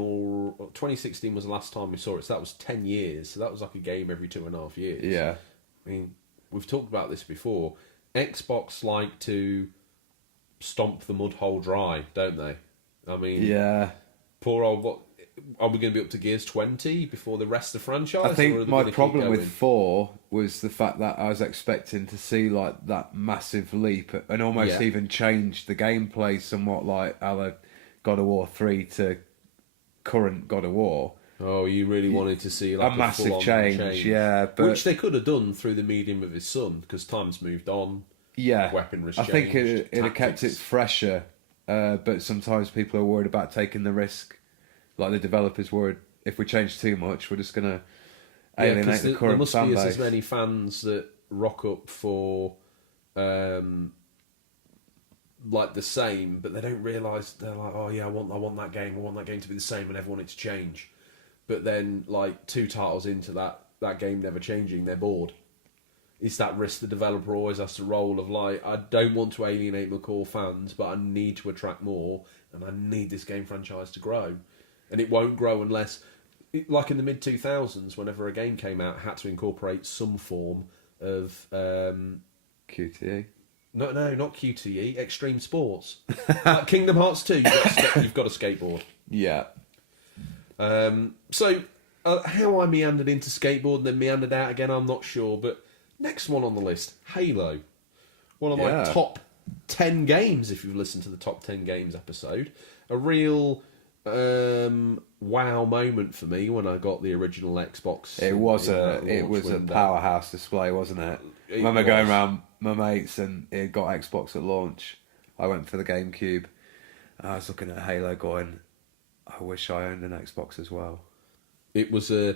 was the last time we saw it. So that was 10 years. So that was like a game every 2.5 years. Yeah, I mean, we've talked about this before. Xbox like to stomp the mud hole dry, don't they? I mean, yeah. Poor old. What are we going to be up to Gears 20 before the rest of the franchise? I think my problem with 4 was the fact that I was expecting to see like that massive leap and almost even change the gameplay somewhat, like a la God of War 3 to current God of War. Oh, you really wanted to see like a massive change, yeah. But which they could have done through the medium of his son, because time's moved on. Yeah, weaponry's I changed. think it had kept it fresher, but sometimes people are worried about taking the risk. Like the developers worried, if we change too much, we're just going to alienate the current fan base. There must be as many fans that rock up for like the same, but they don't realise, they're like, oh yeah, I want that game. I want that game to be the same, and everyone it to change. But then, like 2 titles into that game never changing, they're bored. It's that risk the developer always has to roll of like, I don't want to alienate my core fans, but I need to attract more, and I need this game franchise to grow. And it won't grow unless, like in the mid-2000s, whenever a game came out, it had to incorporate some form of QTE. No, not QTE. Extreme sports. Like Kingdom Hearts 2, you've got a skateboard. Yeah. So how I meandered into skateboard and then meandered out again, I'm not sure. But next one on the list, Halo. One of my top 10 games. If you've listened to the top 10 games episode, a real wow moment for me when I got the original Xbox. It was a powerhouse display, wasn't it? I remember going around my mates and it got Xbox at launch. I went for the GameCube. I was looking at Halo going, I wish I owned an Xbox as well. It was a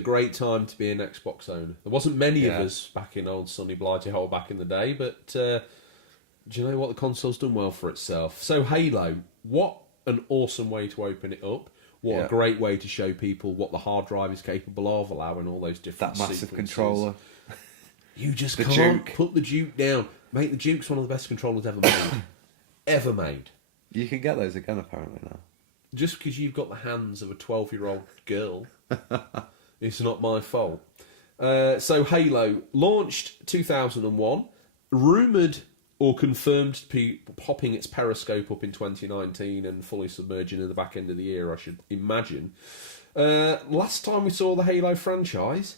great time to be an Xbox owner. There wasn't many of us back in old sunny Blighty Hole back in the day, but do you know what? The console's done well for itself. So Halo, what an awesome way to open it up. What a great way to show people what the hard drive is capable of, allowing all those different that massive sequences. Controller. You just can't put the Duke down. Mate, the Duke's one of the best controllers ever made. Ever made. You can get those again apparently now. Just because you've got the hands of a 12-year-old girl, it's not my fault. So Halo launched 2001, rumoured or confirmed to be popping its periscope up in 2019 and fully submerging in the back end of the year, I should imagine. Last time we saw the Halo franchise,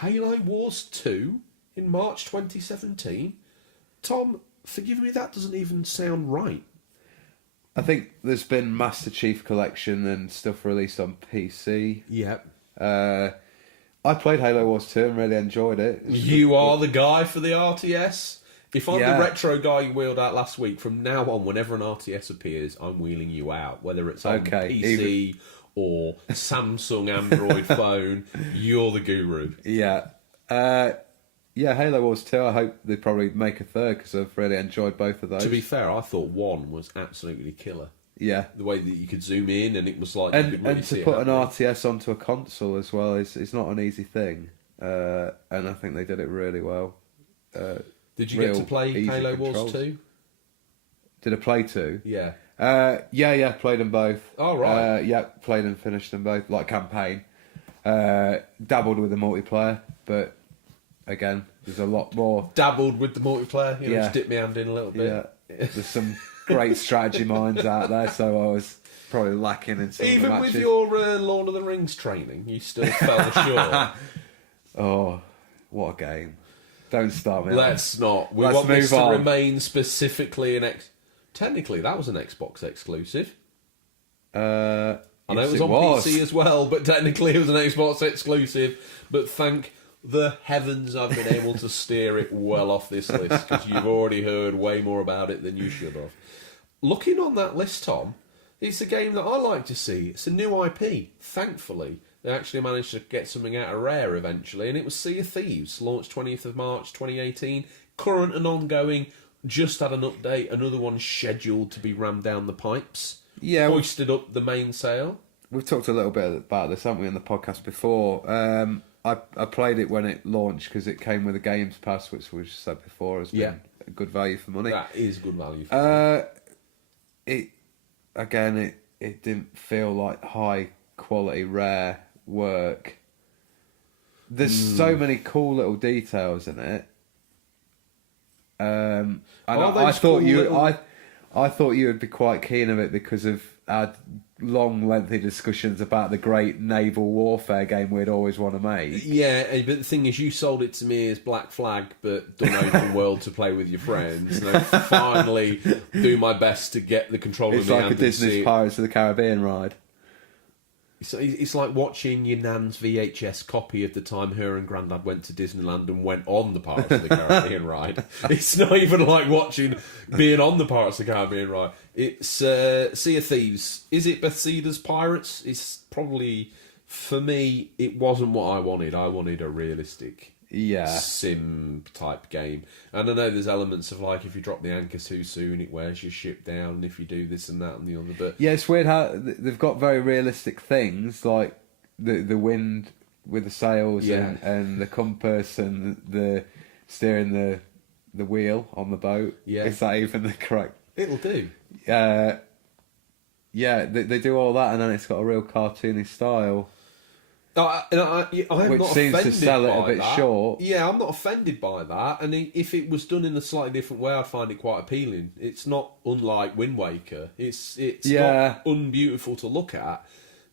Halo Wars 2 in March 2017. Tom, forgive me, that doesn't even sound right. I think there's been Master Chief Collection and stuff released on PC. Yep. I played Halo Wars 2 and really enjoyed it. You are the guy for the RTS. If I'm the retro guy you wheeled out last week, from now on, whenever an RTS appears, I'm wheeling you out. Whether it's on PC or Samsung Android phone, you're the guru. Yeah. Halo Wars 2, I hope they probably make a third, because I've really enjoyed both of those. To be fair, I thought 1 was absolutely killer. Yeah. The way that you could zoom in and it was like... And, you could really and see to put an RTS onto a console as well is not an easy thing. And I think they did it really well. Did you get to play Halo Wars 2? Did I play 2? Yeah. Played them both. Oh, right. Played and finished them both, like campaign. Dabbled with the multiplayer, but again, there's a lot more. Dabbled with the multiplayer? Just dip my hand in a little bit. Yeah. There's some great strategy minds out there, so I was probably lacking in some Even of the matches. with your Lord of the Rings training, you still fell short. Oh, what a game. Don't start me. Let's not. We want this to remain specifically Technically, that was an Xbox exclusive. I know it was on PC as well, but technically it was an Xbox exclusive. But thank the heavens I've been able to steer it well off this list, because you've already heard way more about it than you should have. Looking on that list, Tom, it's a game that I like to see. It's a new IP, thankfully. They actually managed to get something out of Rare eventually, and it was Sea of Thieves, launched 20th of March 2018. Current and ongoing, just had an update, another one scheduled to be rammed down the pipes. Yeah, hoisted up the mainsail. We've talked a little bit about this, haven't we, in the podcast before. I played it when it launched because it came with a Games Pass, which we've said before has been a good value for money. That is good value for money. It didn't feel like high quality Rare work. There's so many cool little details in it. I thought you would be quite keen of it because of our long, lengthy discussions about the great naval warfare game we'd always want to make. Yeah, but the thing is, you sold it to me as Black Flag, but done open world to play with your friends. And I finally do my best to get the control of the hand. It's like a Disney's Pirates of the Caribbean ride. It's like watching your nan's VHS copy of the time her and Grandad went to Disneyland and went on the Pirates of the Caribbean ride. It's not even like being on the Pirates of the Caribbean ride. It's Sea of Thieves. Is it Bethesda's Pirates? It's probably, for me, it wasn't what I wanted. I wanted a realistic sim type game. And I know there's elements of like, if you drop the anchor too soon, it wears your ship down, and if you do this and that and the other. But yeah, it's weird how they've got very realistic things like the wind with the sails and the compass and the steering the wheel on the boat. Yeah, is that even the correct? It'll do. They do all that, and then it's got a real cartoony style. I'm which not seems to sell it a bit that. short. Yeah, I'm not offended by that. And if it was done in a slightly different way, I'd find it quite appealing. It's not unlike Wind Waker. It's not unbeautiful to look at,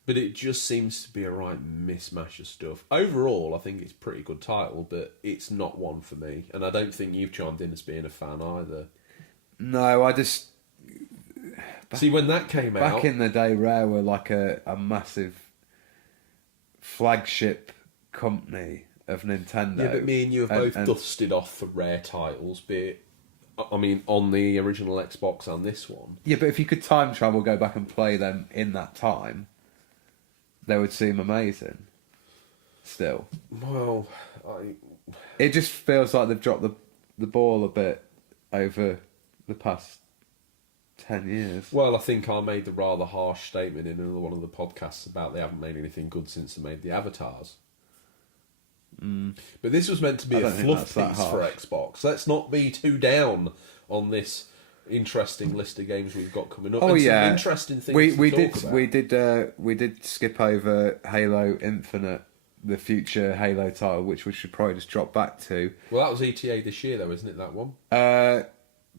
but it just seems to be a right mismatch of stuff. Overall, I think it's a pretty good title, but it's not one for me. And I don't think you've chimed in as being a fan either. No, I just... See, when that came out... Back in the day, Rare were like a massive flagship company of Nintendo. Yeah, but me and you have both dusted off for Rare titles, on the original Xbox and this one. Yeah, but if you could time travel, go back and play them in that time, they would seem amazing. Still. Well, it just feels like they've dropped the ball a bit over the past 10 years. Well, I think I made the rather harsh statement in another one of the podcasts about they haven't made anything good since they made the Avatars. But this was meant to be a fluff piece for Xbox. Let's not be too down on this interesting list of games we've got coming up. Oh, yeah. Some interesting things to talk about. We did skip over Halo Infinite, the future Halo title, which we should probably just drop back to. Well, that was ETA this year, though, isn't it, that one?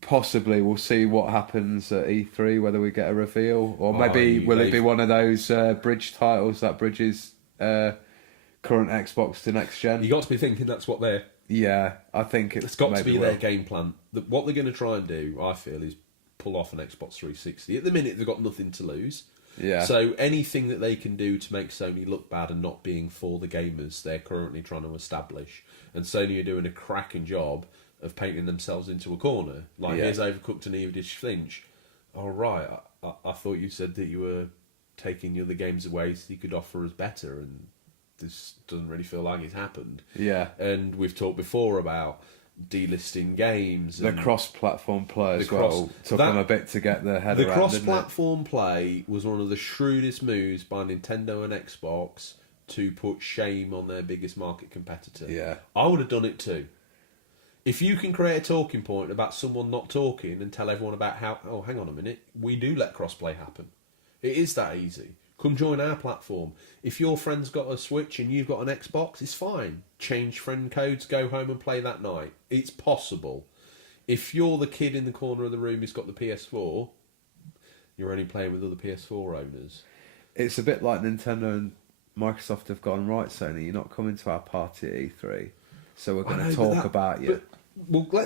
possibly we'll see what happens at E3, whether we get a reveal, or maybe will it be one of those bridge titles that bridges current Xbox to next gen? You got to be thinking that's what they're... Yeah, I think it's got to be their game plan. What they're going to try and do, I feel, is pull off an Xbox 360. At the minute, they've got nothing to lose. Yeah. So anything that they can do to make Sony look bad and not being for the gamers, they're currently trying to establish. And Sony are doing a cracking job of painting themselves into a corner. Like, here's Overcooked and Evedish Finch. Oh, right, I thought you said that you were taking the other games away so you could offer us better, and this doesn't really feel like it's happened. Yeah. And we've talked before about delisting games. The cross-platform play as well took them a bit to get their head around, the cross-platform play was one of the shrewdest moves by Nintendo and Xbox to put shame on their biggest market competitor. Yeah. I would have done it too. If you can create a talking point about someone not talking and tell everyone about how, oh, hang on a minute, we do let cross-play happen. It is that easy. Come join our platform. If your friend's got a Switch and you've got an Xbox, it's fine. Change friend codes, go home and play that night. It's possible. If you're the kid in the corner of the room who's got the PS4, you're only playing with other PS4 owners. It's a bit like Nintendo and Microsoft have gone, right, Sony, you're not coming to our party at E3, so we're going to talk about you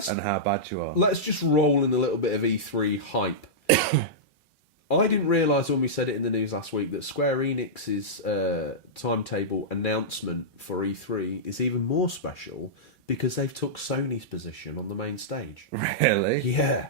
and how bad you are. Let's just roll in a little bit of E3 hype. I didn't realise when we said it in the news last week that Square Enix's timetable announcement for E3 is even more special because they've took Sony's position on the main stage. Really? Yeah.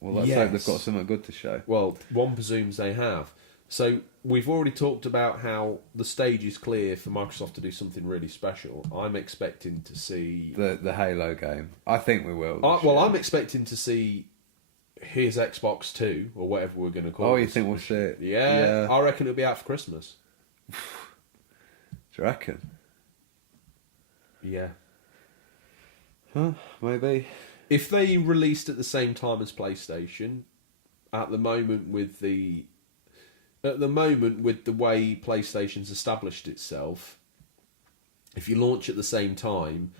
Well, let's hope they've got something good to show. Well, one presumes they have. So we've already talked about how the stage is clear for Microsoft to do something really special. I'm expecting to see... The Halo game. I think we will. I'm expecting to see... Here's Xbox 2, or whatever we're going to call it. Oh, you think we'll see it? Yeah, I reckon it'll be out for Christmas. Do you reckon? Yeah. Huh, maybe. If they released at the same time as PlayStation, at the moment with the way PlayStation's established itself, if you launch at the same time...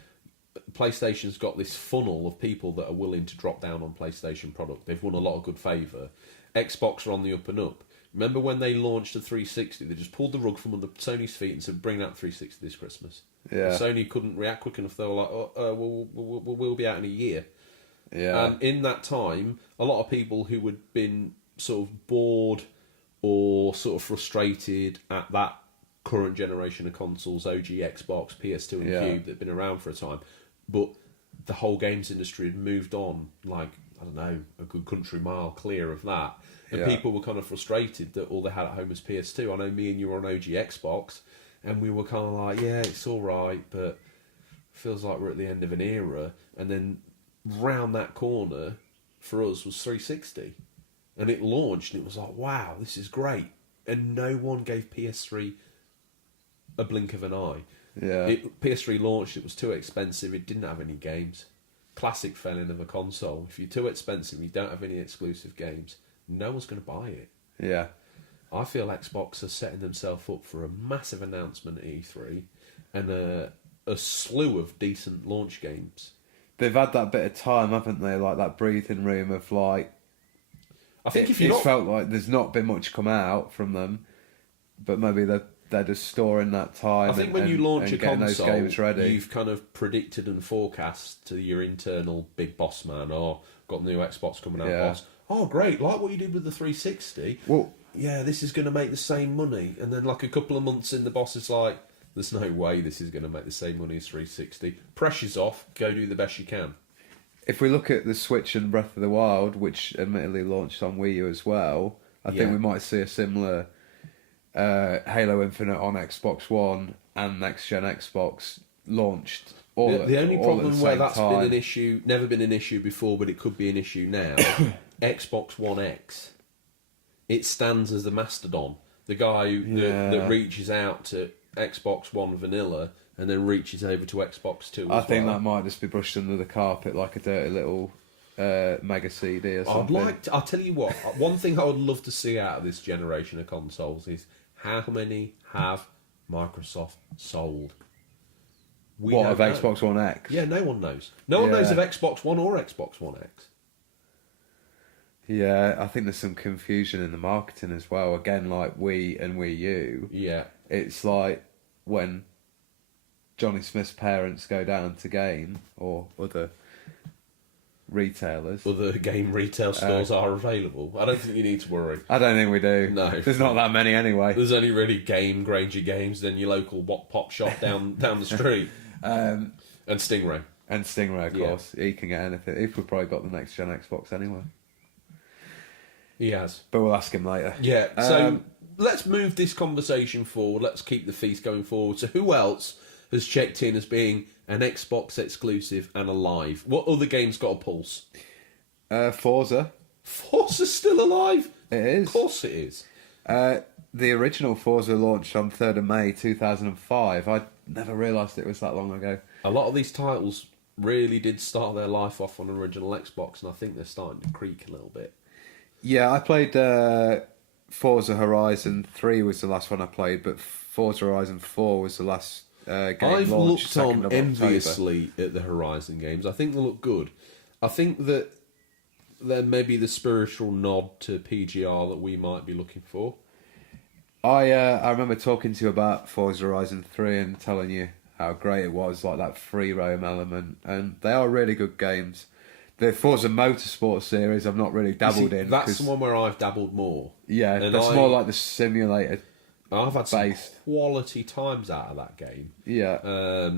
PlayStation's got this funnel of people that are willing to drop down on PlayStation product. They've won a lot of good favour. Xbox are on the up and up. Remember when they launched the 360? They just pulled the rug from under Sony's feet and said, bring out 360 this Christmas. Yeah. Sony couldn't react quick enough. They were like, we'll be out in a year. Yeah. And in that time, a lot of people who had been sort of bored or sort of frustrated at that current generation of consoles, OG Xbox, PS2 and Cube, that had been around for a time, but the whole games industry had moved on, like, I don't know, a good country mile clear of that. And people were kind of frustrated that all they had at home was PS2. I know me and you were on OG Xbox, and we were kind of like, yeah, it's all right, but feels like we're at the end of an era. And then round that corner, for us, was 360. And it launched, and it was like, wow, this is great. And no one gave PS3 a blink of an eye. Yeah. PS3 launched, it was too expensive, it didn't have any games. Classic failing of a console. If you're too expensive, you don't have any exclusive games, no one's going to buy it. Yeah. I feel Xbox are setting themselves up for a massive announcement at E3 and a slew of decent launch games. They've had that bit of time, haven't they? Like that breathing room of like... I think it's felt like there's not been much come out from them, but maybe they're just storing that time. I think when you launch a console, those games ready. You've kind of predicted and forecast to your internal big boss man, got the new Xbox coming out, boss. Oh, great, like what you did with the 360. Well, yeah, this is going to make the same money. And then like a couple of months in, the boss is like, there's no way this is going to make the same money as 360. Pressure's off, go do the best you can. If we look at the Switch and Breath of the Wild, which admittedly launched on Wii U as well, I think we might see a similar Halo Infinite on Xbox One and next gen Xbox launched the only problem where that's time. been an issue, never been an issue before, but it could be an issue now. Xbox One X, it stands as the mastodon, the guy that reaches out to Xbox One vanilla and then reaches over to Xbox 2 I think that might just be brushed under the carpet like a dirty little Mega CD or something. I'll tell you what, one thing I would love to see out of this generation of consoles is how many have Microsoft sold? Of Xbox One X? Yeah, no one knows. No one knows of Xbox One or Xbox One X. Yeah, I think there's some confusion in the marketing as well. Again, like Wii and Wii U. Yeah. It's like when Johnny Smith's parents go down to Game or other retailers. Other game retail stores are available. I don't think you need to worry. I don't think we do. No. There's not that many anyway. There's only really Granger Games, then your local pop shop down the street. And Stingray. And Stingray, of course. He can get anything. He's probably got the next gen Xbox anyway. He has. But we'll ask him later. Yeah, so let's move this conversation forward. Let's keep the feast going forward. So who else has checked in as being an Xbox exclusive and alive? What other games got a pulse? Forza. Forza's still alive? It is. Of course it is. The original Forza launched on 3rd of May 2005. I never realised it was that long ago. A lot of these titles really did start their life off on original Xbox, and I think they're starting to creak a little bit. Yeah, I played Forza Horizon 3 was the last one I played, but Forza Horizon 4 was the last game I've launched. Looked on enviously at the Horizon games. I think they look good. I think that there may be the spiritual nod to PGR that we might be looking for. I remember talking to you about Forza Horizon 3 and telling you how great it was, like that free roam element, and they are really good games. The Forza Motorsport series I've not really dabbled in. That's the one where I've dabbled more. Yeah, and that's more like the simulator. I've had some quality times out of that game. Yeah.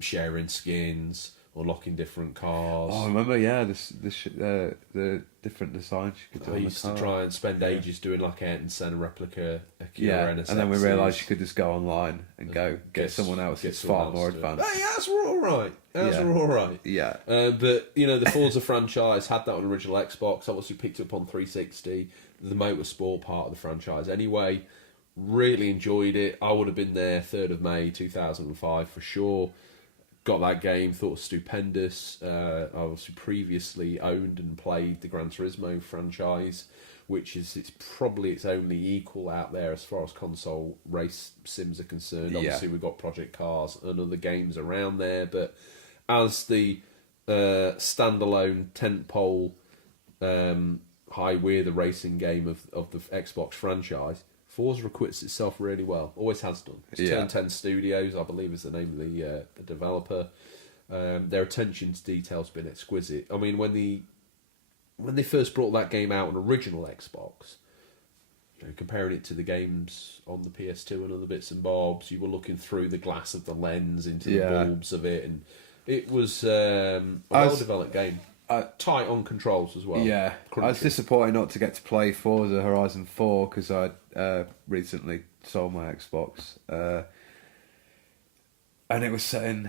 Sharing skins, unlocking different cars. Oh, I remember, yeah, the different designs you could do. I used to try and spend ages doing like Ayrton Senna replica, and then we realised you could just go online and get someone else who's far more advanced. Hey, that's all right. All right. Yeah. But, the Forza franchise had that on original Xbox, obviously picked up on 360, the motorsport part of the franchise anyway. Really enjoyed it. I would have been there 3rd of May 2005 for sure. Got that game, thought it was stupendous. I obviously previously owned and played the Gran Turismo franchise, which is it's probably its only equal out there as far as console race sims are concerned. Obviously, we've got Project Cars and other games around there, but as the standalone tentpole we're the racing game of the Xbox franchise, Forza acquits itself really well. Always has done. It's Turn 10 Studios, I believe, is the name of the developer. Their attention to detail's been exquisite. I mean, when they first brought that game out on original Xbox, comparing it to the games on the PS2 and other bits and bobs, you were looking through the glass of the lens into the bulbs of it, and it was a well-developed game. Tight on controls as well. Yeah, crunchy. I was disappointed not to get to play Forza Horizon 4 because I recently sold my Xbox, and it was set in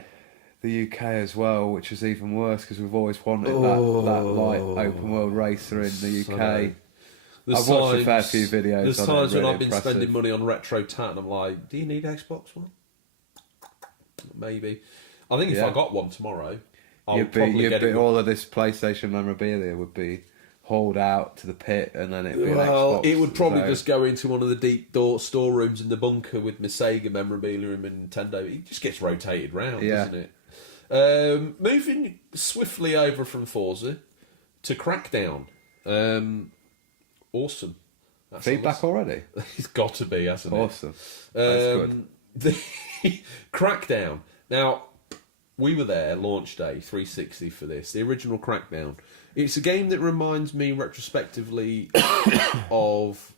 the UK as well, which was even worse because we've always wanted that light open world racer in the UK. I've watched a fair few videos. There's times when I've been impressive. spending money on retro tat and I'm like, do you need Xbox One? Maybe. I think if I got one tomorrow, you'd be all of this PlayStation memorabilia would be hauled out to the pit, and then it'd be an Xbox. It would probably just go into one of the deep storerooms in the bunker with my Sega memorabilia and my Nintendo. It just gets rotated round, doesn't it? Moving swiftly over from Forza to Crackdown. Awesome. That's feedback already? It's got to be, hasn't it? Awesome. That's good. Crackdown. Now, we were there, launch day, 360 for this. The original Crackdown. It's a game that reminds me retrospectively of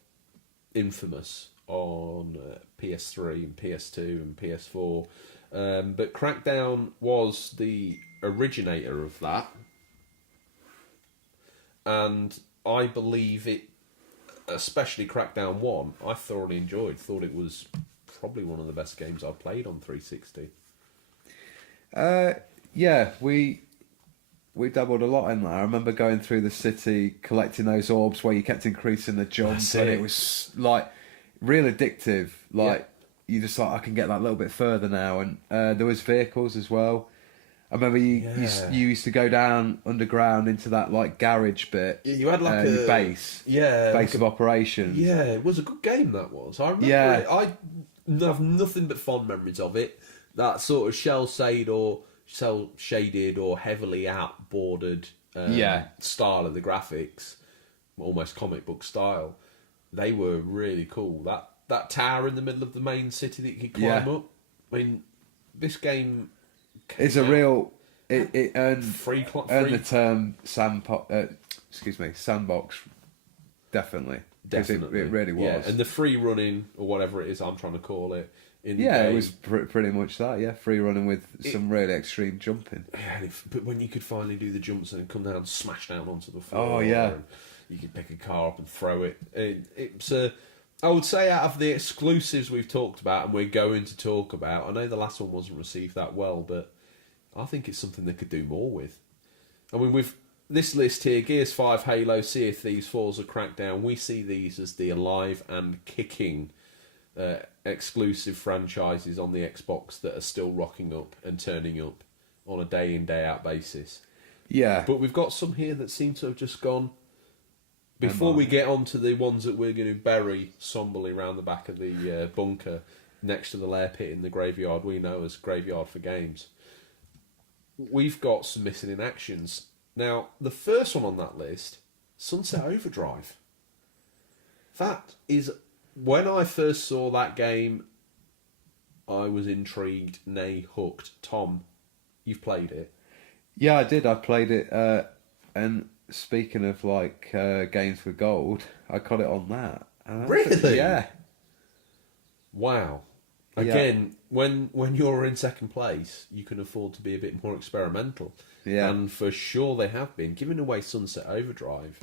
Infamous on PS3 and PS2 and PS4. But Crackdown was the originator of that. And I believe it, especially Crackdown 1, I thoroughly enjoyed. Thought it was probably one of the best games I've played on 360. We dabbled a lot in that. I remember going through the city, collecting those orbs where you kept increasing the jump, and it was like real addictive. Like you just like, I can get that little bit further now. And there was vehicles as well. I remember you used to go down underground into that like garage bit. You had like a base, like of operations. Yeah, it was a good game. That was. I remember it. I have nothing but fond memories of it. That sort of shaded or heavily outbordered style of the graphics almost comic book style. They were really cool. That tower in the middle of the main city that you could climb up. I mean, this game is a real. It earned the term sandbox. Definitely. It really was. Yeah, and the free running or whatever it is I'm trying to call it. It was pretty much that. Yeah, free running with some really extreme jumping. Yeah, but when you could finally do the jumps and come down and smash down onto the floor. Oh yeah. You could pick a car up and throw it. It's I would say out of the exclusives we've talked about and we're going to talk about, I know the last one wasn't received that well, but I think it's something they could do more with. I mean, with this list here, Gears 5, Halo, Sea of Thieves, Forza, Crackdown, we see these as the alive and kicking exclusive franchises on the Xbox that are still rocking up and turning up on a day in, day out basis. Yeah. But we've got some here that seem to have just gone. Before we get on to the ones that we're going to bury somberly around the back of the bunker next to the lair pit in the graveyard we know as Graveyard for Games, we've got some missing in actions. Now, the first one on that list, Sunset Overdrive. That is, when I first saw that game, I was intrigued, nay hooked. Tom, you've played it? Yeah, I did. I played it, and speaking of games with gold, I got it on that. Really? Yeah. Wow. Again, when you're in second place, you can afford to be a bit more experimental. Yeah. And for sure they have been. Giving away Sunset Overdrive.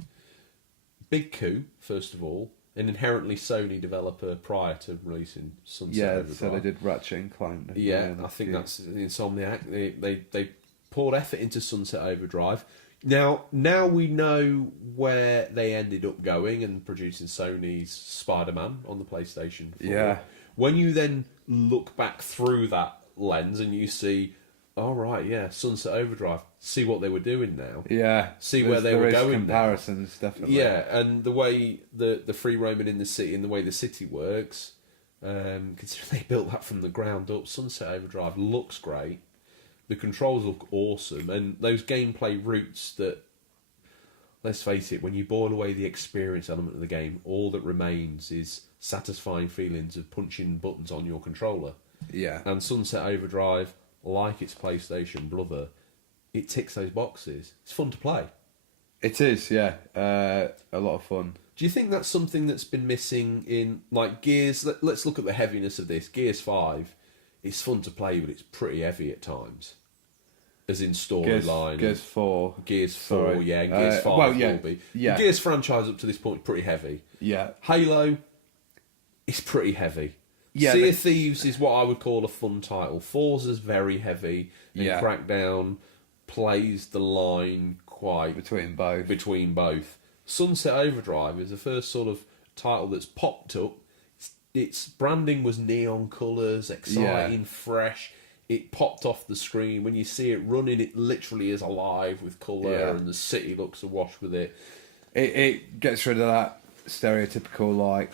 Big coup, first of all. An inherently Sony developer prior to releasing Sunset Overdrive. Yeah, so they did Ratchet and Clank. Yeah, I think that's Insomniac. They poured effort into Sunset Overdrive. Now we know where they ended up going and producing Sony's Spider-Man on the PlayStation 4. Yeah. When you then look back through that lens and you see, all right, yeah, Sunset Overdrive, see what they were doing now. Yeah. See where they were going comparisons, now. definitely. Yeah, and the way the free roaming in the city and the way the city works, considering they built that from the ground up, Sunset Overdrive looks great. The controls look awesome, and those gameplay routes that, let's face it, when you boil away the experience element of the game, all that remains is satisfying feelings of punching buttons on your controller. Yeah. And Sunset Overdrive, like its PlayStation brother, it ticks those boxes. It's fun to play. It is, yeah. A lot of fun. Do you think that's something that's been missing in, like, Gears? Let's look at the heaviness of this. Gears 5, it's fun to play, but it's pretty heavy at times. As in storyline. Gears 4. Gears 4, yeah, and Gears 5 will be. Yeah. The Gears franchise up to this point is pretty heavy. Yeah. Halo is pretty heavy. Yeah, Sea of Thieves is what I would call a fun title. Forza's very heavy, and Crackdown plays the line quite... Between both. Sunset Overdrive is the first sort of title that's popped up. Its branding was neon colours, exciting, fresh. It popped off the screen. When you see it running, it literally is alive with colour, and the city looks awash with it. It gets rid of that stereotypical,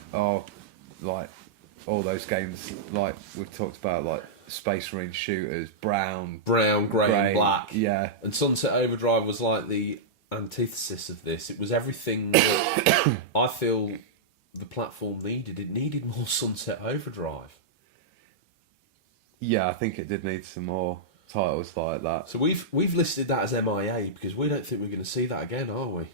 all those games, like we've talked about, like Space Marine shooters, brown, grey, and black. Yeah. And Sunset Overdrive was like the antithesis of this. It was everything that I feel the platform needed. It needed more Sunset Overdrive. Yeah, I think it did need some more titles like that. So we've listed that as MIA because we don't think we're going to see that again, are we?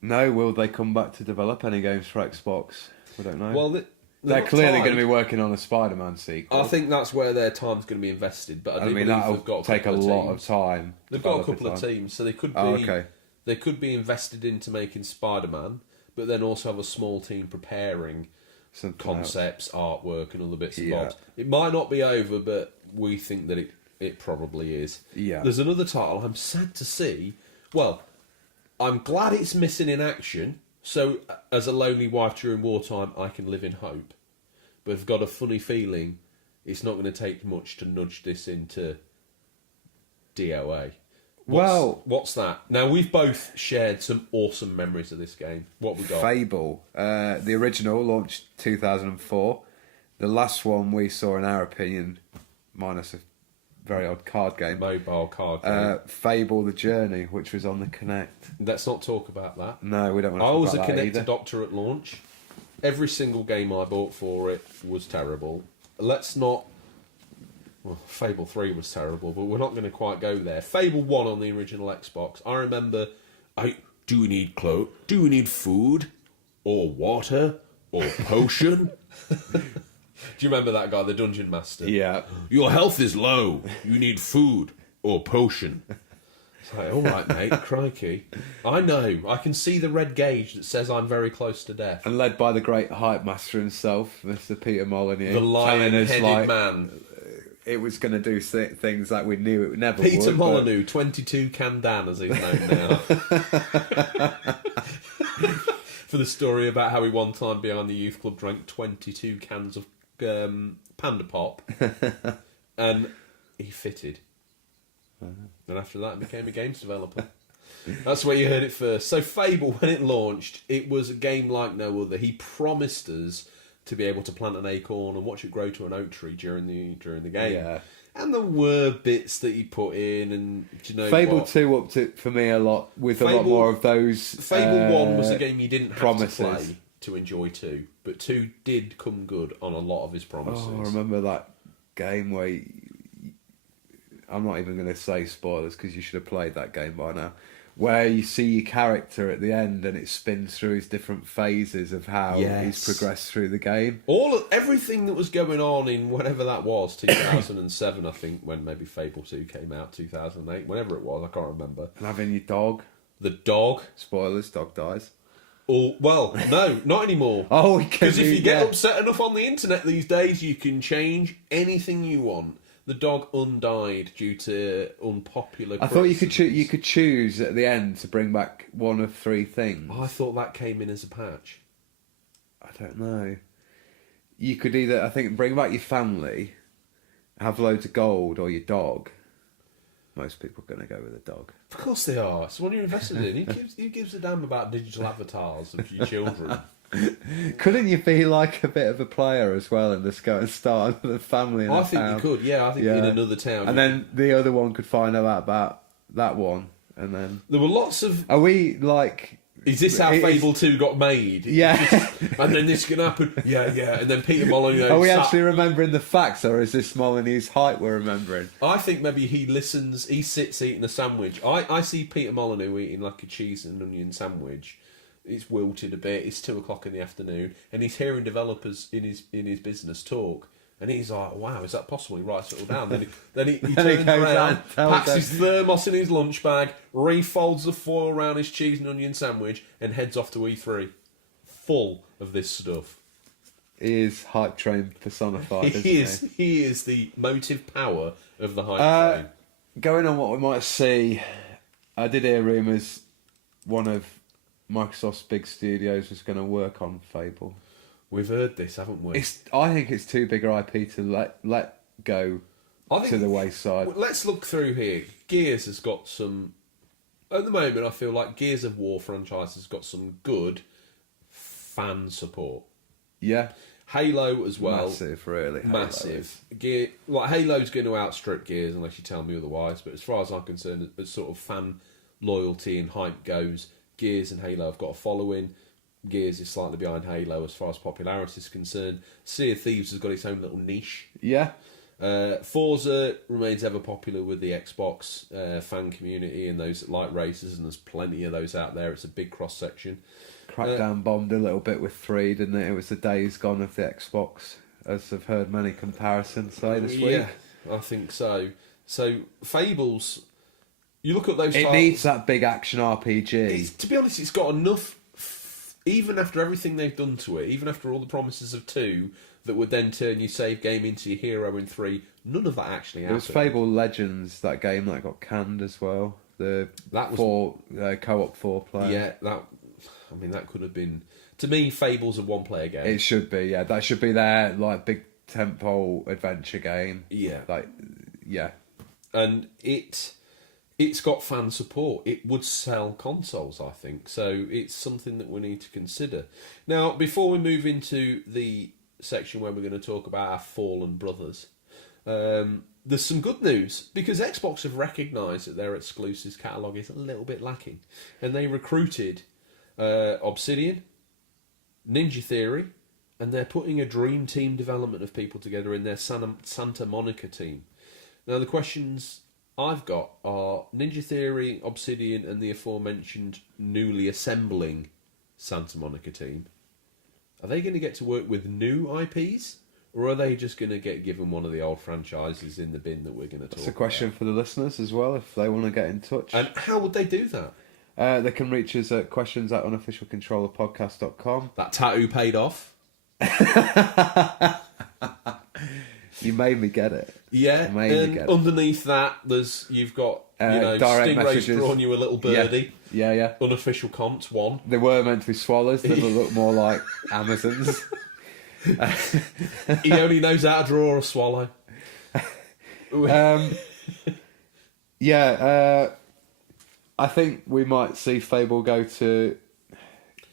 No, will they come back to develop any games for Xbox? We don't know. Well, they're clearly going to be working on a Spider-Man sequel. I think that's where their time's going to be invested. But I mean, that'll take a lot of time. They've got a couple of teams, so they could be they could be invested into making Spider-Man, but then also have a small team preparing concepts, artwork, and other bits and bobs. It might not be over, but we think that it probably is. Yeah. There's another title I'm sad to see. Well, I'm glad it's missing in action, so as a lonely wife during wartime, I can live in hope. But I've got a funny feeling it's not going to take much to nudge this into DOA. What's that? Now, we've both shared some awesome memories of this game. What we got? Fable. The original launched 2004. The last one we saw, in our opinion, minus a very odd card game. Mobile card game. Fable: The Journey, which was on the Kinect. Let's not talk about that. No, we don't want to talk about that. I was a Kinect either. adopter at launch. Every single game I bought for it was terrible. Let's not... Well, Fable 3 was terrible, but we're not going to quite go there. Fable 1 on the original Xbox. I remember... Do we need clothes? Do we need food? Or water? Or potion? Do you remember that guy, the Dungeon Master? Yeah. Your health is low. You need food or potion. It's like, all right, mate, crikey. I know. I can see the red gauge that says I'm very close to death. And led by the great hype master himself, Mr. Peter Molyneux. The lion-headed man. It was going to do things that we knew it never Peter would. Peter Molyneux, 22 Can Dan, as he's known now. For the story about how he one time behind the youth club drank 22 cans of Panda Pop, and he fitted. And after that, he became a games developer. That's where you heard it first. So Fable, when it launched, it was a game like no other. He promised us to be able to plant an acorn and watch it grow to an oak tree during the game. Yeah. And there were bits that he put in, and do you know Fable what? 2 upped it for me a lot, with a lot more of those Fable 1 was a game you didn't have promises. To play to enjoy 2, but 2 did come good on a lot of his promises. Oh, I remember that game where... I'm not even going to say spoilers, because you should have played that game by now. Where you see your character at the end and it spins through his different phases of how he's progressed through the game. Everything that was going on in whatever that was, 2007, I think, when maybe Fable 2 came out, 2008, whenever it was, I can't remember. And having your dog. The dog. Spoilers, dog dies. Oh, well, no, not anymore. Because if you get upset enough on the internet these days, you can change anything you want. The dog undied due to unpopular criticisms. I thought you could choose at the end to bring back one of 3 things. I thought that came in as a patch. I don't know. You could either, I think, bring back your family, have loads of gold, or your dog. Most people are going to go with a dog. Of course they are. It's what you're invested in. Who gives a damn about digital avatars of your children? Couldn't you be like a bit of a player as well and just go and start another family in a town? I think you could, yeah. I think in another town. And then the other one could find out about that one, and then... There were lots of... Are we, like... Is this how Fable 2 got made? Yeah. And then this can happen. Yeah. And then Peter Molyneux... Are we actually remembering the facts, or is this Molyneux's height we're remembering? I think maybe he sits eating a sandwich. I see Peter Molyneux eating like a cheese and onion sandwich. It's wilted a bit. It's 2:00 in the afternoon, and he's hearing developers in his business talk, and he's like, "Wow, is that possible?" He writes it all down. Then he turns around, packs his thermos in his lunch bag, refolds the foil around his cheese and onion sandwich, and heads off to E3, full of this stuff. He is hype train personified. He is the motive power of the hype train. Going on what we might see, I did hear rumours one of Microsoft's big studios was going to work on Fable. We've heard this, haven't we? I think it's too big an IP to let go to the wayside. Let's look through here. Gears has got some... At the moment, I feel like Gears of War franchise has got some good fan support. Yeah. Halo as well. Massive, really. Massive. Halo's going to outstrip Gears unless you tell me otherwise, but as far as I'm concerned, as sort of fan loyalty and hype goes, Gears and Halo have got a following. Gears is slightly behind Halo as far as popularity is concerned. Sea of Thieves has got its own little niche. Yeah. Forza remains ever popular with the Xbox fan community and those that like races, and there's plenty of those out there. It's a big cross-section. Crackdown bombed a little bit with 3, didn't it? It was the days gone of the Xbox, as I've heard many comparisons say this week. Yeah, I think so. So, Fables... You look at those titles, needs that big action RPG. To be honest, it's got enough, even after everything they've done to it, even after all the promises of 2, that would then turn your save game into your hero in 3, none of that actually happened. It was Fable Legends, that game that got canned as well. That was co-op 4-player. Yeah, that could have been... To me, Fable's a one-player game. It should be, yeah. That should be their big tentpole adventure game. Yeah. Yeah. And it's got fan support. It would sell consoles, I think. So it's something that we need to consider. Now, before we move into the section where we're going to talk about our fallen brothers, There's some good news, because Xbox have recognised that their exclusives catalogue is a little bit lacking. And they recruited Obsidian, Ninja Theory, and they're putting a dream team development of people together in their Santa Monica team. Now, the questions I've got are Ninja Theory, Obsidian, and the aforementioned newly assembling Santa Monica team. Are they going to get to work with new IPs? Or are they just going to get given one of the old franchises in the bin that we're going to talk about? It's a question for the listeners as well, if they want to get in touch. And how would they do that? They can reach us at questions@unofficialcontrollerpodcast.com. That tattoo paid off. You made me get it. Yeah, and underneath that, you've got direct Stingrays messages. Drawn you a little birdie. Yeah. Unofficial comps, one. They were meant to be swallows. They look more like Amazons. He only knows how to draw a swallow. I think we might see Fable go to...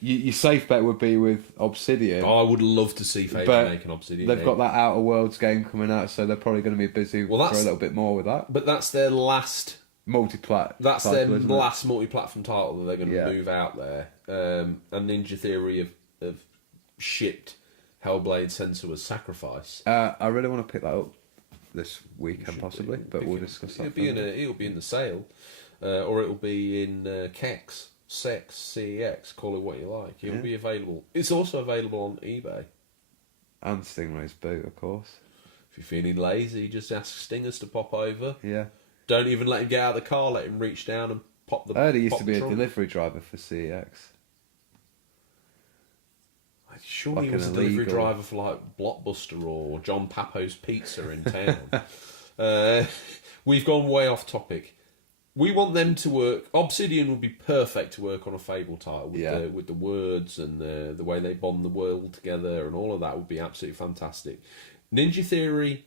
Your safe bet would be with Obsidian. I would love to see Fable make an Obsidian They've got that Outer Worlds game coming out, so they're probably going to be busy for a little bit more with that. But that's their last... multi-plat. That's their last multi-platform title that they're going to move out there. And Ninja Theory have shipped Hellblade: Senua's Sacrifice. I really want to pick that up this weekend, possibly, but we'll discuss that. It'll be in the sale, or it'll be in CEX, CEX, call it what you like. It'll be available. It's also available on eBay. And Stingray's boot, of course. If you're feeling lazy, just ask Stingers to pop over. Yeah. Don't even let him get out of the car, let him reach down and pop the... I heard he used to be a delivery driver for CEX. I'm sure he was a delivery driver for like Blockbuster or John Papo's Pizza in town. We've gone way off topic. We want them to work... Obsidian would be perfect to work on a Fable title with the words and the way they bond the world together, and all of that would be absolutely fantastic. Ninja Theory...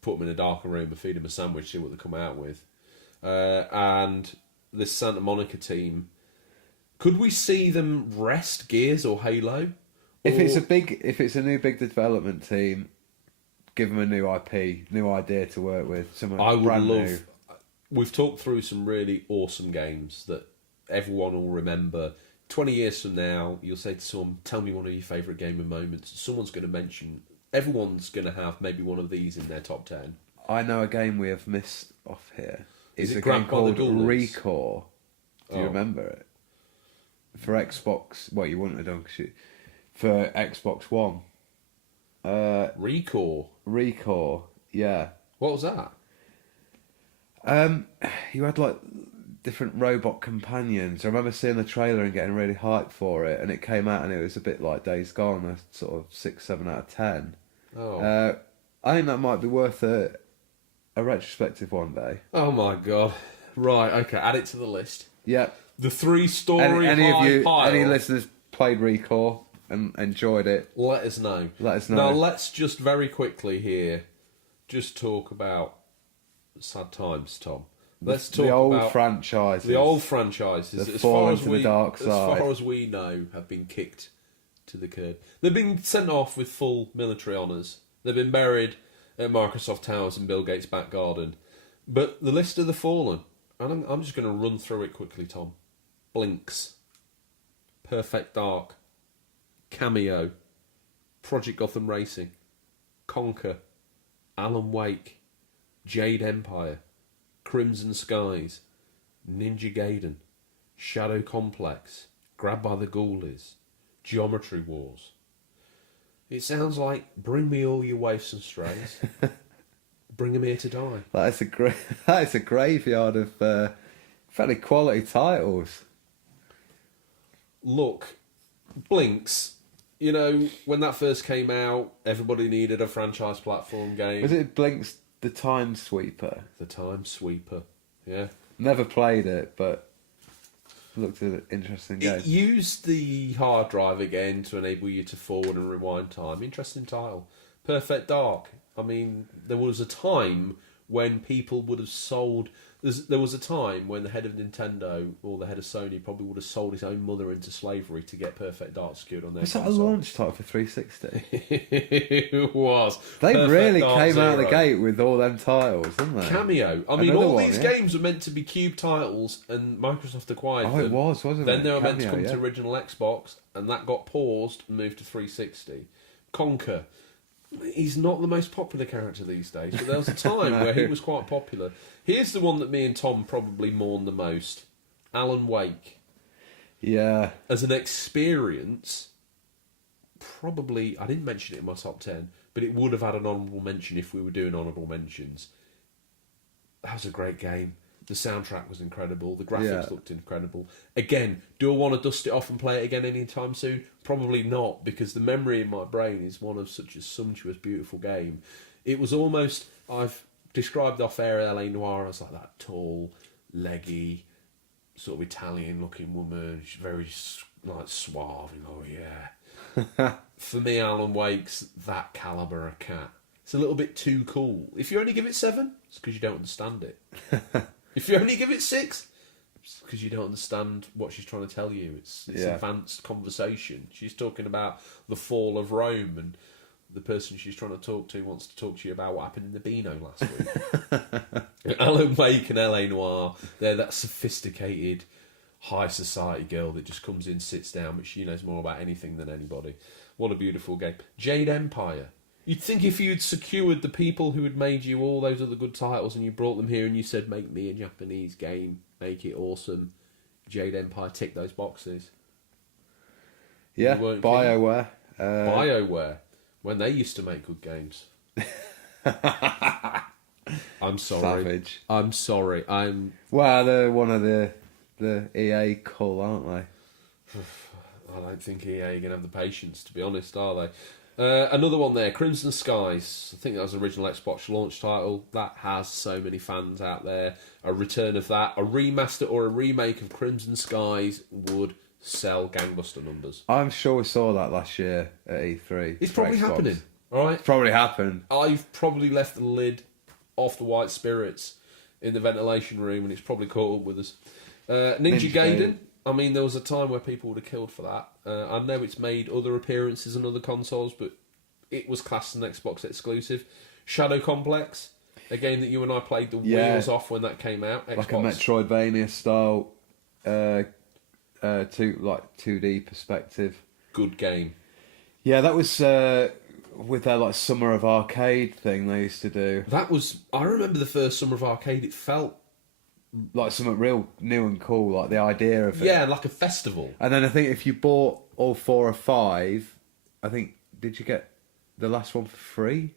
put them in a darker room and feed them a sandwich, see what they come out with. And this Santa Monica team, could we see them rest Gears or Halo? If it's a new big development team, give them a new IP, new idea to work with. I would love. We've talked through some really awesome games that everyone will remember. 20 years from now, you'll say to someone, "Tell me one of your favourite gaming moments." Someone's going to mention. Everyone's going to have maybe one of these in their top 10. I know a game we have missed off here. Is it a game called Recore? Do you remember it? For Xbox... Well, you wouldn't have done... For Xbox One. Recore, yeah. What was that? You had like different robot companions. I remember seeing the trailer and getting really hyped for it, and it came out and it was a bit like Days Gone, a sort of 6, 7 out of 10. Oh. I think that might be worth a retrospective one day. Oh my god! Right, okay, add it to the list. Yeah. The 3-story any listeners played Recore and enjoyed it? Let us know. Now let's just very quickly here, just talk about sad times, Tom. Let's talk about the old franchises. The old franchises, as far as the dark side, as far as we know, have been kicked to the curb. They've been sent off with full military honours. They've been buried at Microsoft Towers in Bill Gates' back garden. But the list of the fallen, and I'm just going to run through it quickly, Tom. Blinks, Perfect Dark, Cameo, Project Gotham Racing, Conquer, Alan Wake, Jade Empire, Crimson Skies, Ninja Gaiden, Shadow Complex, Grabbed by the Ghoulies, Geometry Wars. It sounds like bring me all your waifs and strays. Bring them here to die. That is a graveyard of fairly quality titles. Look, Blinks, you know, when that first came out, everybody needed a franchise platform game. Was it Blinks the Time Sweeper? The Time Sweeper, yeah. Never played it, but looked at an interesting game. It used the hard drive again to enable you to forward and rewind time. Interesting title. Perfect Dark. I mean, there was a time when people would have sold... There was a time when the head of Nintendo or the head of Sony probably would have sold his own mother into slavery to get Perfect Dark secured on their console. Was that a launch title for 360? It was. They Perfect really Dark came Zero. out of the gate with all them titles, didn't they? Cameo. I mean, all these games were meant to be Cube titles, and Microsoft acquired them. Oh, it was, wasn't then it? They were meant to Cameo, come to original Xbox, and that got paused and moved to 360. Conker. He's not the most popular character these days, but there was a time No. where he was quite popular. Here's the one that me and Tom probably mourn the most. Alan Wake. Yeah. As an experience, probably... I didn't mention it in my top 10, but it would have had an honourable mention if we were doing honourable mentions. That was a great game. The soundtrack was incredible. The graphics looked incredible. Again, do I want to dust it off and play it again anytime soon? Probably not, because the memory in my brain is one of such a sumptuous, beautiful game. It was almost... I've described off-air L.A. Noire as like that tall, leggy, sort of Italian-looking woman. She's very like suave. And, oh, yeah. For me, Alan Wake's that calibre of cat. It's a little bit too cool. If you only give it 7, it's because you don't understand it. If you only give it 6, it's because you don't understand what she's trying to tell you. It's advanced conversation. She's talking about the fall of Rome, and the person she's trying to talk to wants to talk to you about what happened in the Beano last week. Alan Wake and L.A. Noire, they're that sophisticated, high society girl that just comes in, sits down, but she knows more about anything than anybody. What a beautiful game. Jade Empire. You'd think if you'd secured the people who had made you all those other good titles and you brought them here and you said, make me a Japanese game, make it awesome, Jade Empire tick those boxes. Yeah, BioWare. BioWare, when they used to make good games. I'm sorry. Savage. I'm sorry. Well, they're one of the EA cull, aren't they? I don't think EA are going to have the patience, to be honest, are they? Another one there, Crimson Skies. I think that was the original Xbox launch title. That has so many fans out there. A return of that, a remaster or a remake of Crimson Skies would sell gangbuster numbers. I'm sure we saw that last year at E3. It's probably happening, all right? It's probably happened. I've probably left the lid off the white spirits in the ventilation room, and it's probably caught up with us. Ninja Gaiden. I mean, there was a time where people would have killed for that. I know it's made other appearances on other consoles, but it was classed as an Xbox exclusive. Shadow Complex, a game that you and I played the wheels off when that came out. Xbox. Like a Metroidvania style, 2D perspective. Good game. Yeah, that was with their like Summer of Arcade thing they used to do. That was... I remember the first Summer of Arcade. It felt like something real new and cool, like the idea of it. Yeah, like a festival. And then I think if you bought all 4 or 5, I think, did you get the last one for free?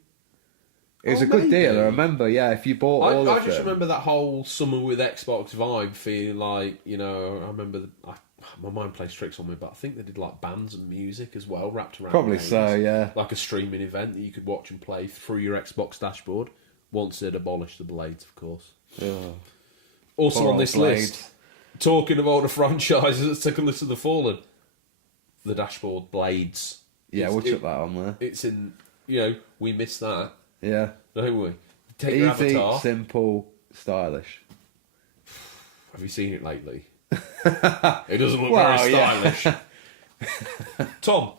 It was a good deal, I remember, yeah, if you bought all of them. I just remember that whole Summer with Xbox vibe feeling like, you know, I remember... my mind plays tricks on me, but I think they did like bands and music as well, wrapped around probably games. So, yeah. Like a streaming event that you could watch and play through your Xbox dashboard, once they'd abolished the blades, of course. Oh. Also on this list, talking of older franchises, let's take a list of the Fallen. The dashboard blades. Yeah, we'll chuck that on there. It's in, you know, we miss that. Yeah. Don't we? Take Easy, your avatar. simple, stylish. Have you seen it lately? It doesn't look very stylish. Yeah. Tom,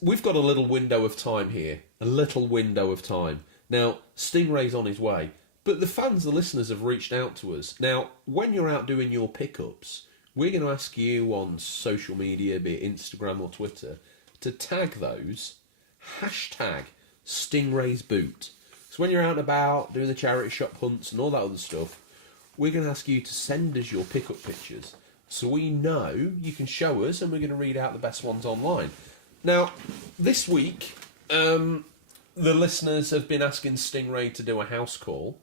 we've got a little window of time here. A little window of time. Now, Stingray's on his way. But the fans, the listeners, have reached out to us. Now, when you're out doing your pickups, we're going to ask you on social media, be it Instagram or Twitter, to tag those #Stingrays boot. So when you're out and about doing the charity shop hunts and all that other stuff, we're going to ask you to send us your pickup pictures so we know you can show us, and we're going to read out the best ones online. Now, this week, the listeners have been asking Stingray to do a house call.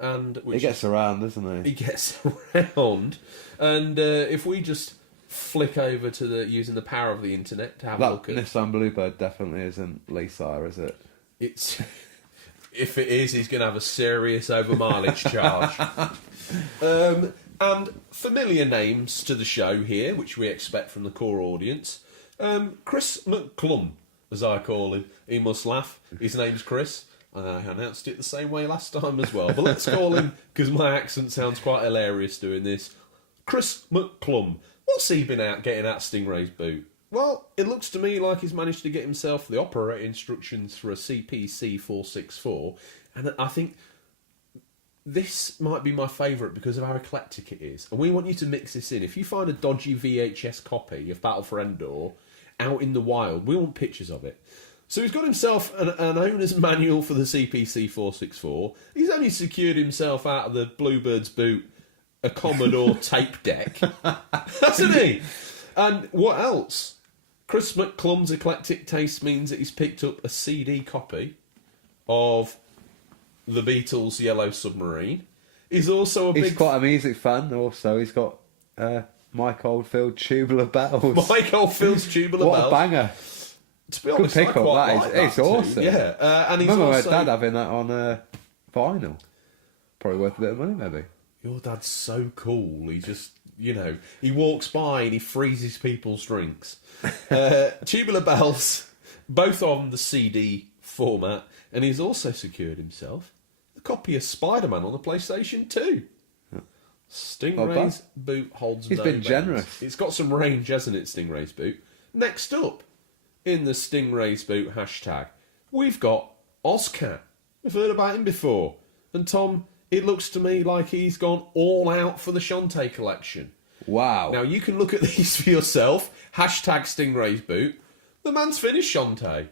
And he gets around, doesn't he? He gets around. And if we just flick over to using the power of the internet to have a look at... That Nissan Bluebird definitely isn't Lisa, is it? It's... If it is, he's going to have a serious over-mileage charge. And familiar names to the show here, which we expect from the core audience. Chris McClum, as I call him. He must laugh. His name's Chris. I announced it the same way last time as well, but let's call him, because my accent sounds quite hilarious doing this, Chris McClum. What's he been out getting at Stingray's boot? Well, it looks to me like he's managed to get himself the operating instructions for a CPC 464, and I think this might be my favourite because of how eclectic it is. And we want you to mix this in. If you find a dodgy VHS copy of Battle for Endor out in the wild, we want pictures of it. So he's got himself an owner's manual for the CPC 464. He's only secured himself out of the Bluebird's boot a Commodore tape deck. Hasn't he? And what else? Chris McClum's eclectic taste means that he's picked up a CD copy of the Beatles' Yellow Submarine. He's also He's quite a music fan also. He's got Mike Oldfield, Tubular Bells. Mike Oldfield's Tubular Bells. What a banger. To be honest, good pick up, that is. It's awesome. Yeah. And he's remember also... my dad having that on vinyl. Probably worth a bit of money, maybe. Your dad's so cool. He just, he walks by and he freezes people's drinks. Tubular Bells, both on the CD format, and he's also secured himself a copy of Spider-Man on the PlayStation 2. Stingray's boot holds He's been generous. It's got some range, hasn't it, Stingray's boot? Next up, in the Stingray's boot hashtag, we've got Ozcat. We've heard about him before. And Tom, it looks to me like he's gone all out for the Shantae collection. Wow. Now, you can look at these for yourself. Hashtag Stingray's boot. The man's finished Shantae.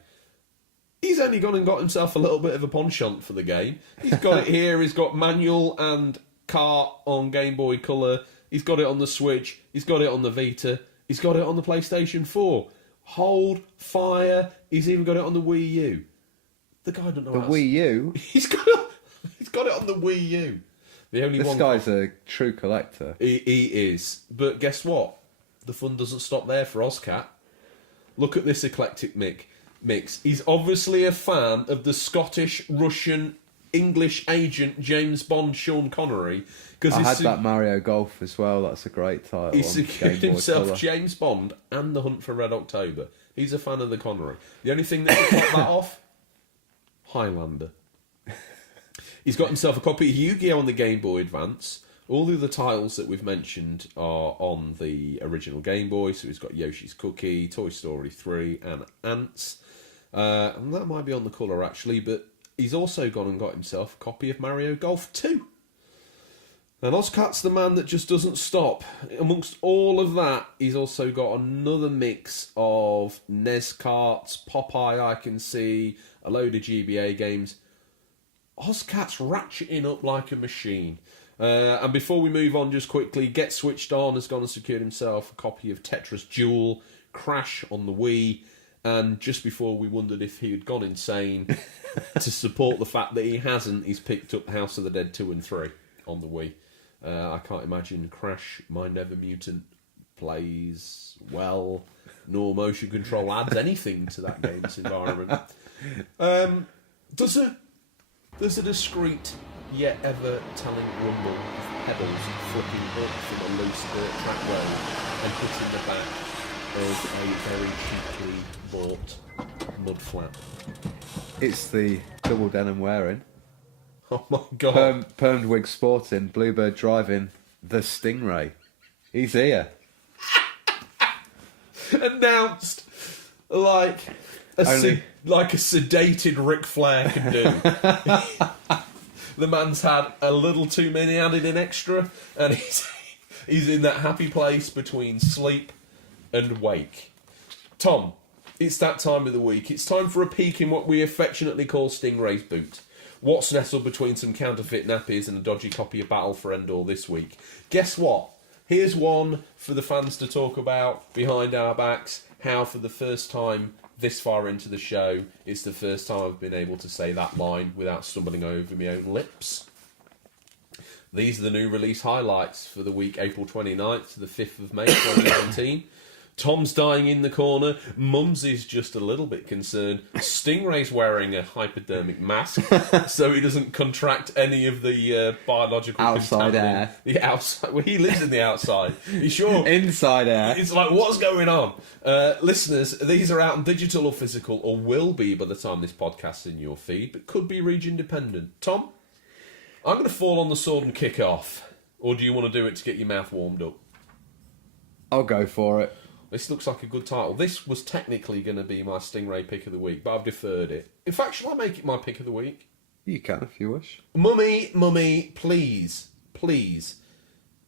He's only gone and got himself a little bit of a penchant for the game. He's got it here. He's got manual and kart on Game Boy Color. He's got it on the Switch. He's got it on the Vita. He's got it on the PlayStation 4. Hold, fire. He's even got it on the Wii U. The guy doesn't know the Wii U? He's got it on the Wii U. The only this one guy's a true collector. He is. But guess what? The fun doesn't stop there for Ozcat. Look at this eclectic mix. He's obviously a fan of the Scottish, Russian, English agent James Bond Sean Connery. I had that Mario Golf as well. That's a great title. He secured himself James Bond and The Hunt for Red October. He's a fan of the Connery. The only thing that can top that off, Highlander. He's got himself a copy of Yu-Gi-Oh! On the Game Boy Advance. All the other titles that we've mentioned are on the original Game Boy. So he's got Yoshi's Cookie, Toy Story 3 and Ants. And that might be on the colour actually, but he's also gone and got himself a copy of Mario Golf 2. And Ozcat's the man that just doesn't stop. Amongst all of that, he's also got another mix of NES carts, Popeye I can see, a load of GBA games. Ozcat's ratcheting up like a machine. And before we move on, just quickly, Get Switched On has gone and secured himself a copy of Tetris Duel, Crash on the Wii, and just before we wondered if he had gone insane, to support the fact that he hasn't, he's picked up House of the Dead 2 and 3 on the Wii. I can't imagine Crash, Mind Ever Mutant plays well, nor motion control adds anything to that game's environment. There's a discreet yet ever-telling rumble of pebbles flicking up from a loose dirt track road and hitting the back of a very cheaply bought mud flat. It's the double denim wearing. Oh my god. Permed wig sporting, Bluebird driving, the Stingray. He's here. Announced like a sedated Ric Flair can do. The man's had a little too many added in extra, and he's in that happy place between sleep and wake. Tom, it's that time of the week. It's time for a peek in what we affectionately call Stingray's boot. What's nestled between some counterfeit nappies and a dodgy copy of Battle for Endor this week? Guess what? Here's one for the fans to talk about behind our backs. How, for the first time this far into the show, it's the first time I've been able to say that line without stumbling over my own lips. These are the new release highlights for the week April 29th to the 5th of May 2019. Tom's dying in the corner. Mumsy's just a little bit concerned. Stingray's wearing a hypodermic mask so he doesn't contract any of the biological outside air. The outside. Well, he lives in the outside. You sure? Inside air. It's like, what's going on? Listeners, these are out in digital or physical, or will be by the time this podcast's in your feed, but could be region dependent. Tom, I'm going to fall on the sword and kick off. Or do you want to do it to get your mouth warmed up? I'll go for it. This looks like a good title. This was technically going to be my Stingray pick of the week, but I've deferred it. In fact, shall I make it my pick of the week? You can if you wish. Mummy, please,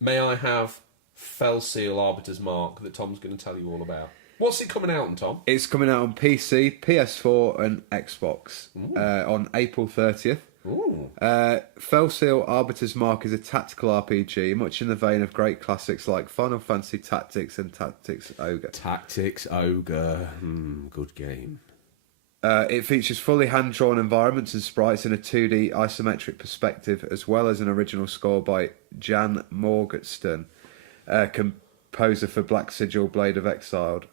may I have Fell Seal Arbiter's Mark that Tom's going to tell you all about? What's it coming out on, Tom? It's coming out on PC, PS4 and Xbox on April 30th. Ooh. Fell Seal Arbiter's Mark is a tactical RPG, much in the vein of great classics like Final Fantasy Tactics and Tactics Ogre. Tactics Ogre. Good game. It features fully hand-drawn environments and sprites in a 2D isometric perspective, as well as an original score by Jan Morgenstern, composer for Black Sigil Blade of Exiled.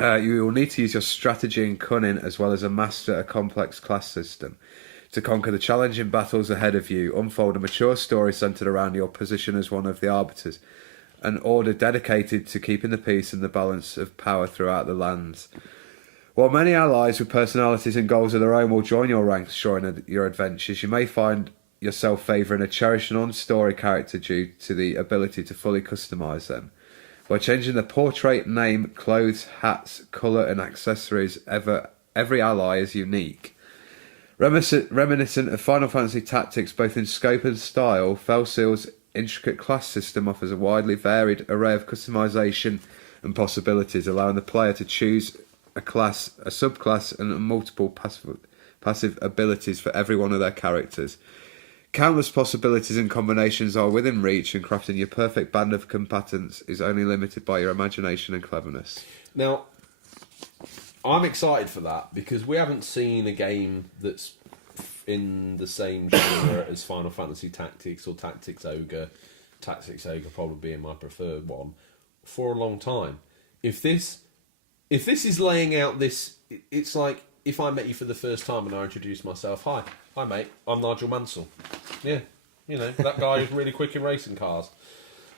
You will need to use your strategy and cunning, as well as master a complex class system to conquer the challenging battles ahead of you, unfold a mature story centred around your position as one of the arbiters, an order dedicated to keeping the peace and the balance of power throughout the lands. While many allies with personalities and goals of their own will join your ranks during your adventures, you may find yourself favouring a cherished non-story character due to the ability to fully customise them. By changing the portrait, name, clothes, hats, colour and accessories, every ally is unique. Reminiscent of Final Fantasy Tactics both in scope and style, Fell Seal's intricate class system offers a widely varied array of customisation and possibilities, allowing the player to choose a class, a subclass and multiple passive abilities for every one of their characters. Countless possibilities and combinations are within reach, and crafting your perfect band of combatants is only limited by your imagination and cleverness. Now, I'm excited for that because we haven't seen a game that's in the same genre as Final Fantasy Tactics or Tactics Ogre. Tactics Ogre probably being my preferred one for a long time. If this is laying out this, it's like if I met you for the first time and I introduced myself. Hi mate, I'm Nigel Mansell. Yeah, you know, that guy who's really quick in racing cars.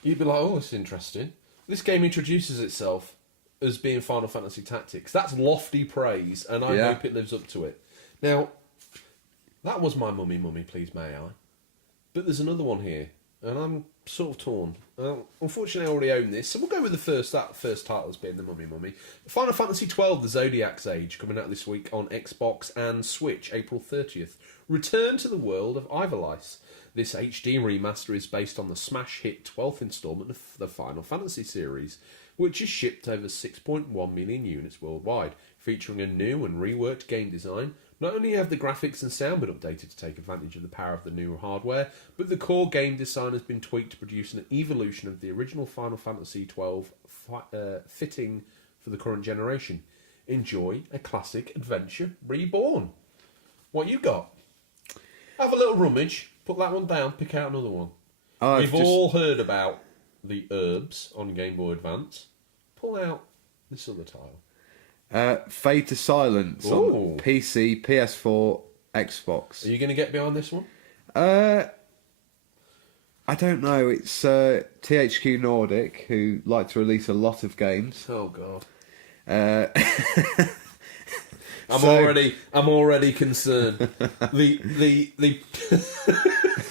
You'd be like, oh, it's interesting. This game introduces itself as being Final Fantasy Tactics. That's lofty praise, and I hope it lives up to it. Now, that was my Mummy, Please May I? But there's another one here, and I'm sort of torn. Unfortunately, I already own this, so we'll go with that first title as being the Mummy. Final Fantasy XII, The Zodiac's Age, coming out this week on Xbox and Switch, April 30th. Return to the world of Ivalice. This HD remaster is based on the smash hit 12th instalment of the Final Fantasy series, which has shipped over 6.1 million units worldwide, featuring a new and reworked game design. Not only have the graphics and sound been updated to take advantage of the power of the newer hardware, but the core game design has been tweaked to produce an evolution of the original Final Fantasy XII fitting for the current generation. Enjoy a classic adventure reborn. What you got? Have a little rummage, put that one down, pick out another one. We've all heard about the herbs on Game Boy Advance. Pull out this other title. Fade to Silence on PC, PS4, Xbox. Are you going to get behind this one? I don't know. It's THQ Nordic, who like to release a lot of games. Oh God. I'm already concerned. The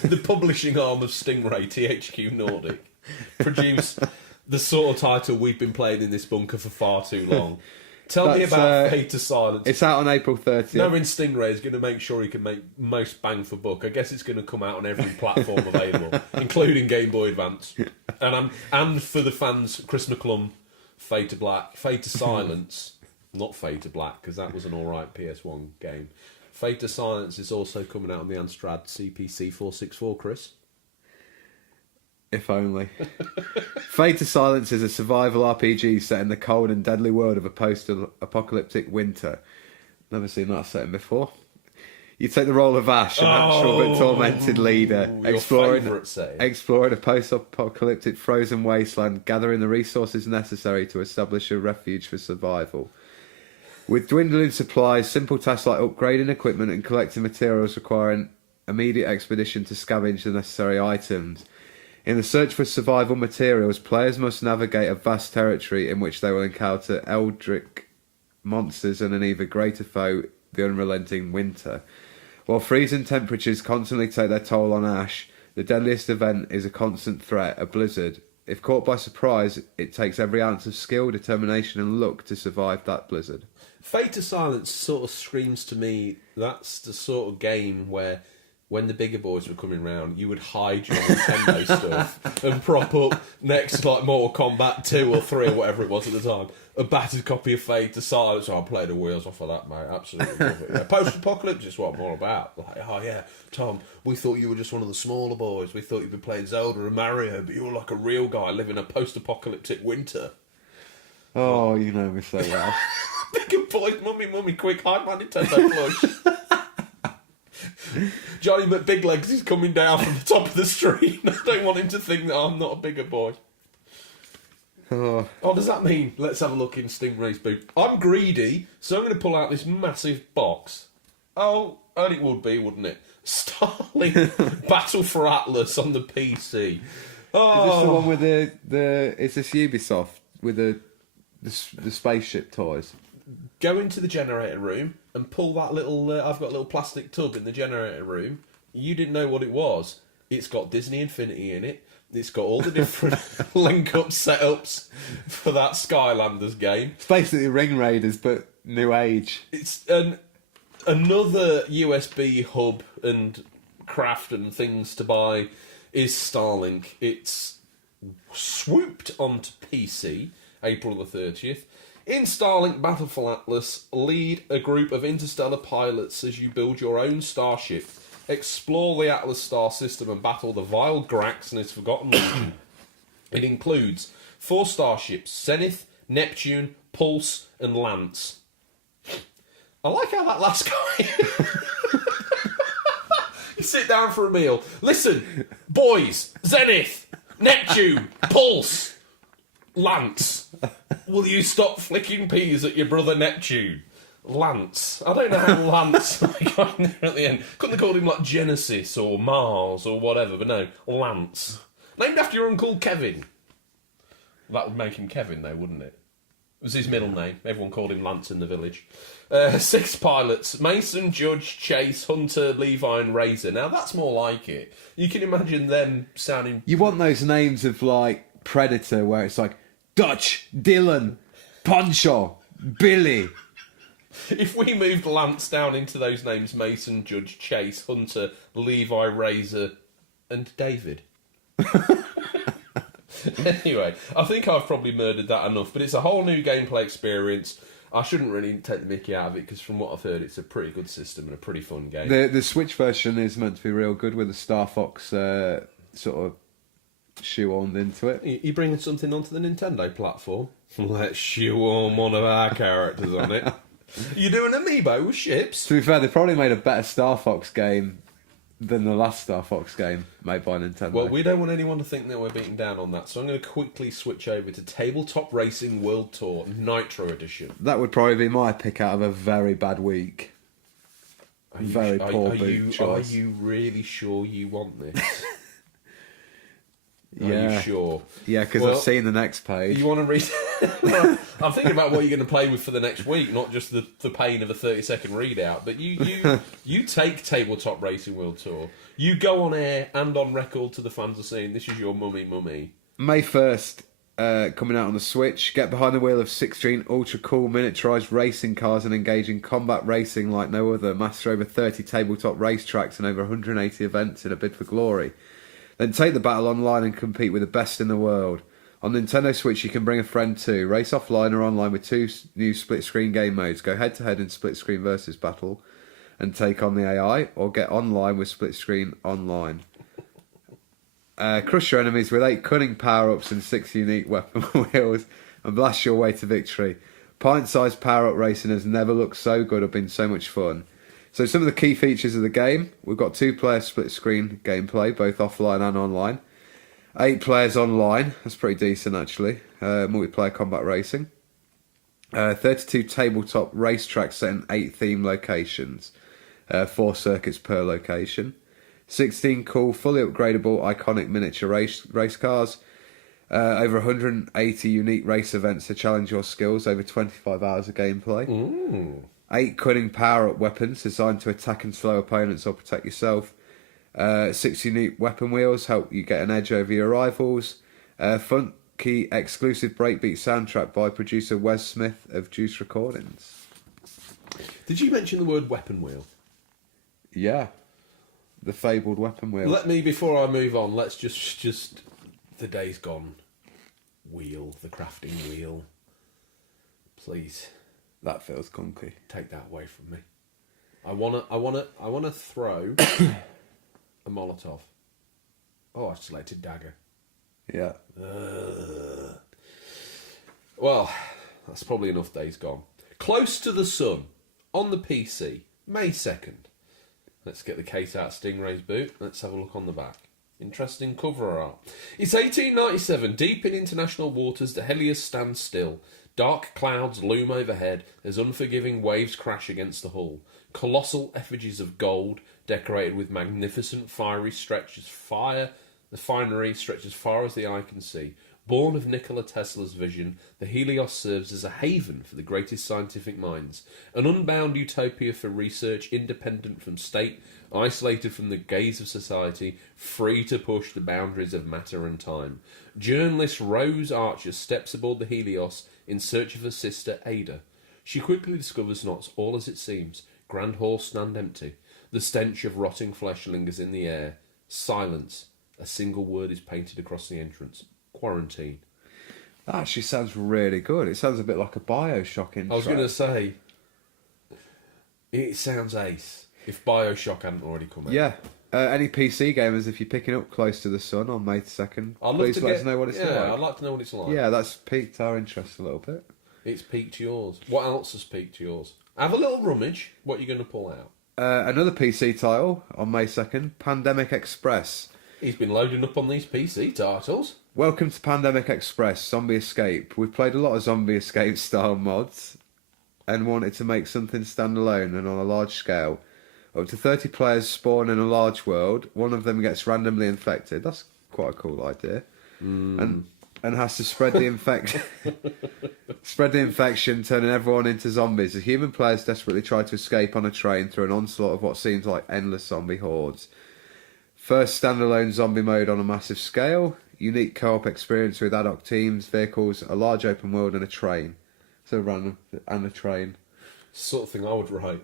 the publishing arm of Stingray, THQ Nordic, produce the sort of title we've been playing in this bunker for far too long. Tell me about Fade to Silence. It's out on April 30th. Knowing Stingray is going to make sure he can make most bang for buck. I guess it's going to come out on every platform available, including Game Boy Advance. And for the fans, Chris McClum, Fade to Silence, not Fade to Black, because that was an alright PS1 game. Fade to Silence is also coming out on the Amstrad CPC 464, Chris. If only. Fade to Silence is a survival RPG set in the cold and deadly world of a post-apocalyptic winter. Never seen that setting before. You take the role of Ash, a natural but tormented leader, exploring a post-apocalyptic frozen wasteland, gathering the resources necessary to establish a refuge for survival. With dwindling supplies, simple tasks like upgrading equipment and collecting materials requiring immediate expedition to scavenge the necessary items. In the search for survival materials, players must navigate a vast territory in which they will encounter eldritch monsters and an even greater foe, the unrelenting winter. While freezing temperatures constantly take their toll on Ash, the deadliest event is a constant threat, a blizzard. If caught by surprise, it takes every ounce of skill, determination and luck to survive that blizzard. Fate to Silence sort of screams to me that's the sort of game where when the bigger boys were coming round, you would hide your Nintendo stuff and prop up next to like Mortal Kombat 2 or 3 or whatever it was at the time, a battered copy of Fade to Silence. I'll play the wheels off of that, mate. Absolutely love it. Yeah, post-apocalypse is what I'm all about. Like, oh yeah, Tom, we thought you were just one of the smaller boys. We thought you'd be playing Zelda and Mario, but you were like a real guy living a post-apocalyptic winter. Oh, you know me so well. Bigger boys, mummy, quick, hide my Nintendo plush. Johnny McBiglegs is coming down from the top of the street. I don't want him to think that I'm not a bigger boy. Oh, does that mean let's have a look in Stingray's boot? I'm greedy, so I'm going to pull out this massive box. Oh, and it would be, wouldn't it? Starlink Battle for Atlas on the PC. Oh. Is this the one with the? Is this Ubisoft with the spaceship toys? Go into the generator room and pull that little... I've got a little plastic tub in the generator room. You didn't know what it was. It's got Disney Infinity in it. It's got all the different link-up setups for that Skylanders game. It's basically Ring Raiders, but new age. It's another USB hub and craft and things to buy is Starlink. It's swooped onto PC, April the 30th. In Starlink Battle for Atlas, lead a group of interstellar pilots as you build your own starship, explore the Atlas star system and battle the vile Grax and his forgotten legion. It includes 4 starships, Zenith, Neptune, Pulse and Lance. I like how that last guy... You sit down for a meal. Listen, boys, Zenith, Neptune, Pulse, Lance. Will you stop flicking peas at your brother Neptune? Lance. I don't know how Lance got in there at the end. Couldn't have called him like Genesis or Mars or whatever, but no, Lance. Named after your uncle Kevin. That would make him Kevin though, wouldn't it? It was his middle name. Everyone called him Lance in the village. 6 pilots. Mason, Judge, Chase, Hunter, Levi and Razor. Now that's more like it. You can imagine them sounding... You want those names of like Predator where it's like Dutch, Dylan, Poncho, Billy. If we moved Lance down into those names, Mason, Judge, Chase, Hunter, Levi, Razor, and David. Anyway, I think I've probably murdered that enough, but it's a whole new gameplay experience. I shouldn't really take the mickey out of it, because from what I've heard, it's a pretty good system and a pretty fun game. The Switch version is meant to be real good with the Star Fox sort of shoehorned into it. You bringing something onto the Nintendo platform? Let's shoehorn one of our characters on it. You doing amiibo with ships? To be fair, they probably made a better Star Fox game than the last Star Fox game made by Nintendo. Well, we don't want anyone to think that we're beating down on that, so I'm going to quickly switch over to Tabletop Racing World Tour Nitro Edition. That would probably be my pick out of a very bad week. Very poor boot choice. Are you really sure you want this? Yeah. Are you sure? Yeah, because I've seen the next page. You want to read... I'm thinking about what you're going to play with for the next week, not just the pain of a 30-second readout. But you take Tabletop Racing World Tour. You go on air and on record to the fans of saying, this is your mummy. May 1st, coming out on the Switch. Get behind the wheel of 16 ultra-cool miniaturised racing cars and engage in combat racing like no other. Master over 30 tabletop racetracks and over 180 events in a bid for glory. Then take the battle online and compete with the best in the world. On Nintendo Switch, you can bring a friend too. Race offline or online with 2 new split-screen game modes. Go head-to-head in split-screen versus battle and take on the AI, or get online with split-screen online. Crush your enemies with 8 cunning power-ups and 6 unique weapon wheels and blast your way to victory. Pint-sized power-up racing has never looked so good or been so much fun. So some of the key features of the game, we've got 2-player split-screen gameplay, both offline and online. 8 players online, that's pretty decent actually. Multiplayer combat racing. 32 tabletop racetracks set in 8 theme locations. 4 circuits per location. 16 cool, fully upgradable, iconic miniature race cars. Over 180 unique race events to challenge your skills, over 25 hours of gameplay. Ooh. 8 cunning power-up weapons designed to attack and slow opponents or protect yourself. 6 unique weapon wheels help you get an edge over your rivals. Funky exclusive breakbeat soundtrack by producer Wes Smith of Juice Recordings. Did you mention the word weapon wheel? Yeah. The fabled weapon wheel. Let me, before I move on, let's just the day's gone. Wheel, the crafting wheel. Please. That feels clunky. Take that away from me. I wanna throw a Molotov. Oh, I selected dagger. Yeah. Well, that's probably enough days gone. Close to the Sun, on the PC, May 2nd. Let's get the case out of Stingray's boot. Let's have a look on the back. Interesting cover art. It's 1897. Deep in international waters, the Helios stands still. Dark clouds loom overhead as unforgiving waves crash against the hull. Colossal effigies of gold, decorated with magnificent finery stretch as far as the eye can see. Born of Nikola Tesla's vision, the Helios serves as a haven for the greatest scientific minds. An unbound utopia for research, independent from state, isolated from the gaze of society, free to push the boundaries of matter and time. Journalist Rose Archer steps aboard the Helios in search of her sister Ada. She quickly discovers not all as it seems. Grand halls stand empty. The stench of rotting flesh lingers in the air. Silence. A single word is painted across the entrance. Quarantine. That actually sounds really good. It sounds a bit like a Bioshock intro. I was going to say, it sounds ace. If Bioshock hadn't already come out. Yeah. Any PC gamers, if you're picking up Close to the Sun on May 2nd, please let us know what it's like. Yeah, I'd like to know what it's like. Yeah, that's piqued our interest a little bit. It's piqued yours. What else has piqued yours? Have a little rummage. What are you going to pull out? Another PC title on May 2nd, Pandemic Express. He's been loading up on these PC titles. Welcome to Pandemic Express, Zombie Escape. We've played a lot of Zombie Escape style mods and wanted to make something standalone and on a large scale. Up to 30 players spawn in a large world. One of them gets randomly infected. That's quite a cool idea. And has to spread the infection, turning everyone into zombies. The human players desperately try to escape on a train through an onslaught of what seems like endless zombie hordes. First standalone zombie mode on a massive scale. Unique co-op experience with ad hoc teams, vehicles, a large open world and a train. So random and a train. Sort of thing I would write.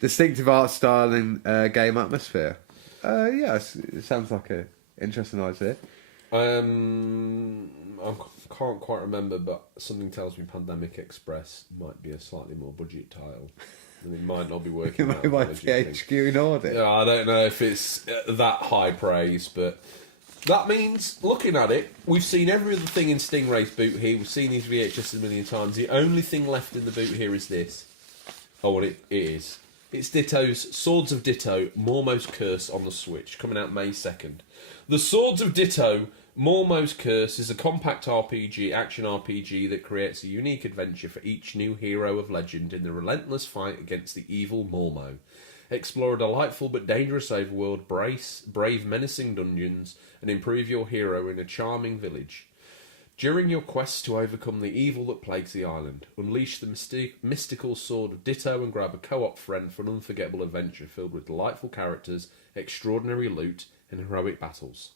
Distinctive art style and game atmosphere. Yeah, it sounds like an interesting idea. I can't quite remember, but something tells me Pandemic Express might be a slightly more budget title. And it might not be working out. It might be HQ in audit. Yeah, I don't know if it's that high praise, but that means, looking at it, we've seen every other thing in Stingray's boot here. We've seen his VHS a million times. The only thing left in the boot here is this. Oh, well, it is. It's Ditto's Swords of Ditto, Mormo's Curse on the Switch, coming out May 2nd. The Swords of Ditto, Mormo's Curse is a compact RPG, action RPG that creates a unique adventure for each new hero of legend in the relentless fight against the evil Mormo. Explore a delightful but dangerous overworld, brave menacing dungeons, and improve your hero in a charming village. During your quest to overcome the evil that plagues the island, unleash the mystical sword of Ditto and grab a co-op friend for an unforgettable adventure filled with delightful characters, extraordinary loot, and heroic battles.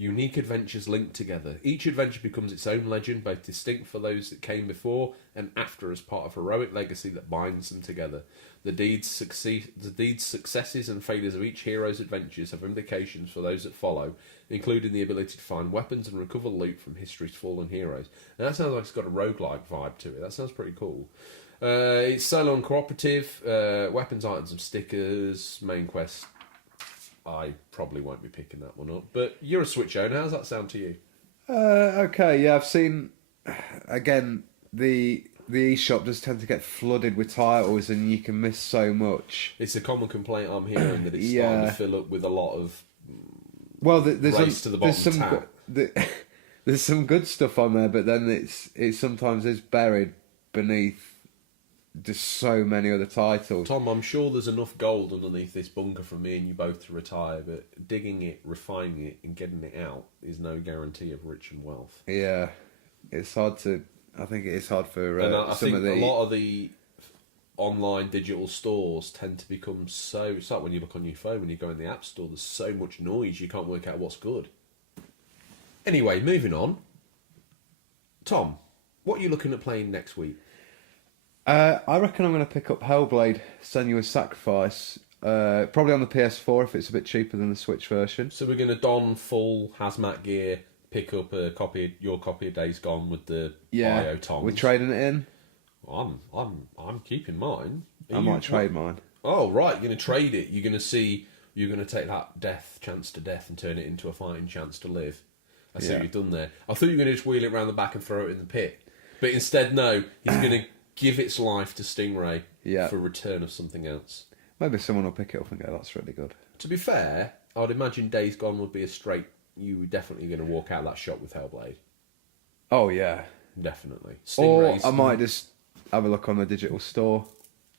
Unique adventures linked together. Each adventure becomes its own legend, both distinct for those that came before and after as part of a heroic legacy that binds them together. The deeds, successes and failures of each hero's adventures have implications for those that follow, including the ability to find weapons and recover loot from history's fallen heroes. And that sounds like it's got a roguelike vibe to it. That sounds pretty cool. It's solo and cooperative, weapons, items and stickers, main quest. I probably won't be picking that one up, but you're a Switch owner. How's that sound to you? Okay, yeah, I've seen, again, the the eShop does tend to get flooded with titles, and you can miss so much. It's a common complaint I'm hearing that it's starting to fill up with a lot of race to the bottom there's some good stuff on there, but then it sometimes is buried beneath just so many other titles. Tom, I'm sure there's enough gold underneath this bunker for me and you both to retire, but digging it, refining it, and getting it out is no guarantee of rich and wealth. Yeah, it's hard to. I think it is hard for I think a lot of the online digital stores tend to become so... It's like when you look on your phone, when you go in the App Store, there's so much noise, you can't work out what's good. Anyway, moving on. Tom, what are you looking at playing next week? I reckon I'm going to pick up Hellblade: Senua's Sacrifice. Probably on the PS4 if it's a bit cheaper than the Switch version. So we're going to don full hazmat gear, pick up your copy of Days Gone with the bio tongs. We're trading it in. I'm keeping mine. I might trade mine. Oh right, you're going to trade it. You're going to take that chance to death and turn it into a fighting chance to live. I see what you've done there. I thought you were going to just wheel it around the back and throw it in the pit, but instead no, he's going to give its life to Stingray for return of something else. Maybe someone will pick it up and go, that's really good. To be fair, I'd imagine Days Gone would be a straight... You were definitely going to walk out that shop with Hellblade. Oh, yeah. Definitely. Stingrays, or I might just have a look on the digital store.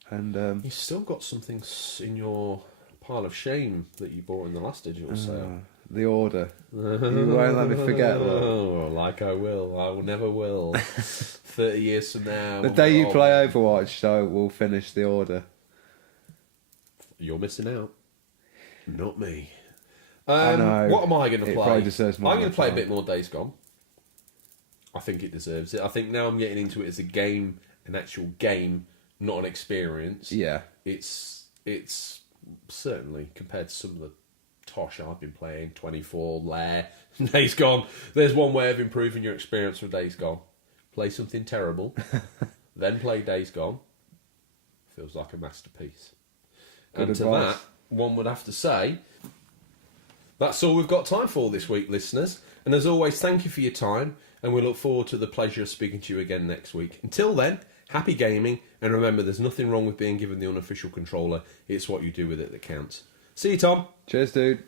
And you've still got something in your pile of shame that you bought in the last digital sale. The Order. You won't let me forget that. Oh, like I will. I will never will. 30 years from now. The day you play Overwatch, so we'll finish The Order. You're missing out. Not me. I know. What am I going to play? Probably deserves more. I'm going to play a bit more Days Gone. I think it deserves it. I think now I'm getting into it as a game, an actual game, not an experience. Yeah. It's certainly, compared to some of the tosh I've been playing, 24, Lair, Days Gone, there's one way of improving your experience with Days Gone. Play something terrible, then play Days Gone. Feels like a masterpiece. Good and advice. To that, one would have to say, that's all we've got time for this week, listeners. And as always, thank you for your time, and we look forward to the pleasure of speaking to you again next week. Until then, happy gaming, and remember, there's nothing wrong with being given the unofficial controller. It's what you do with it that counts. See you, Tom. Cheers, dude.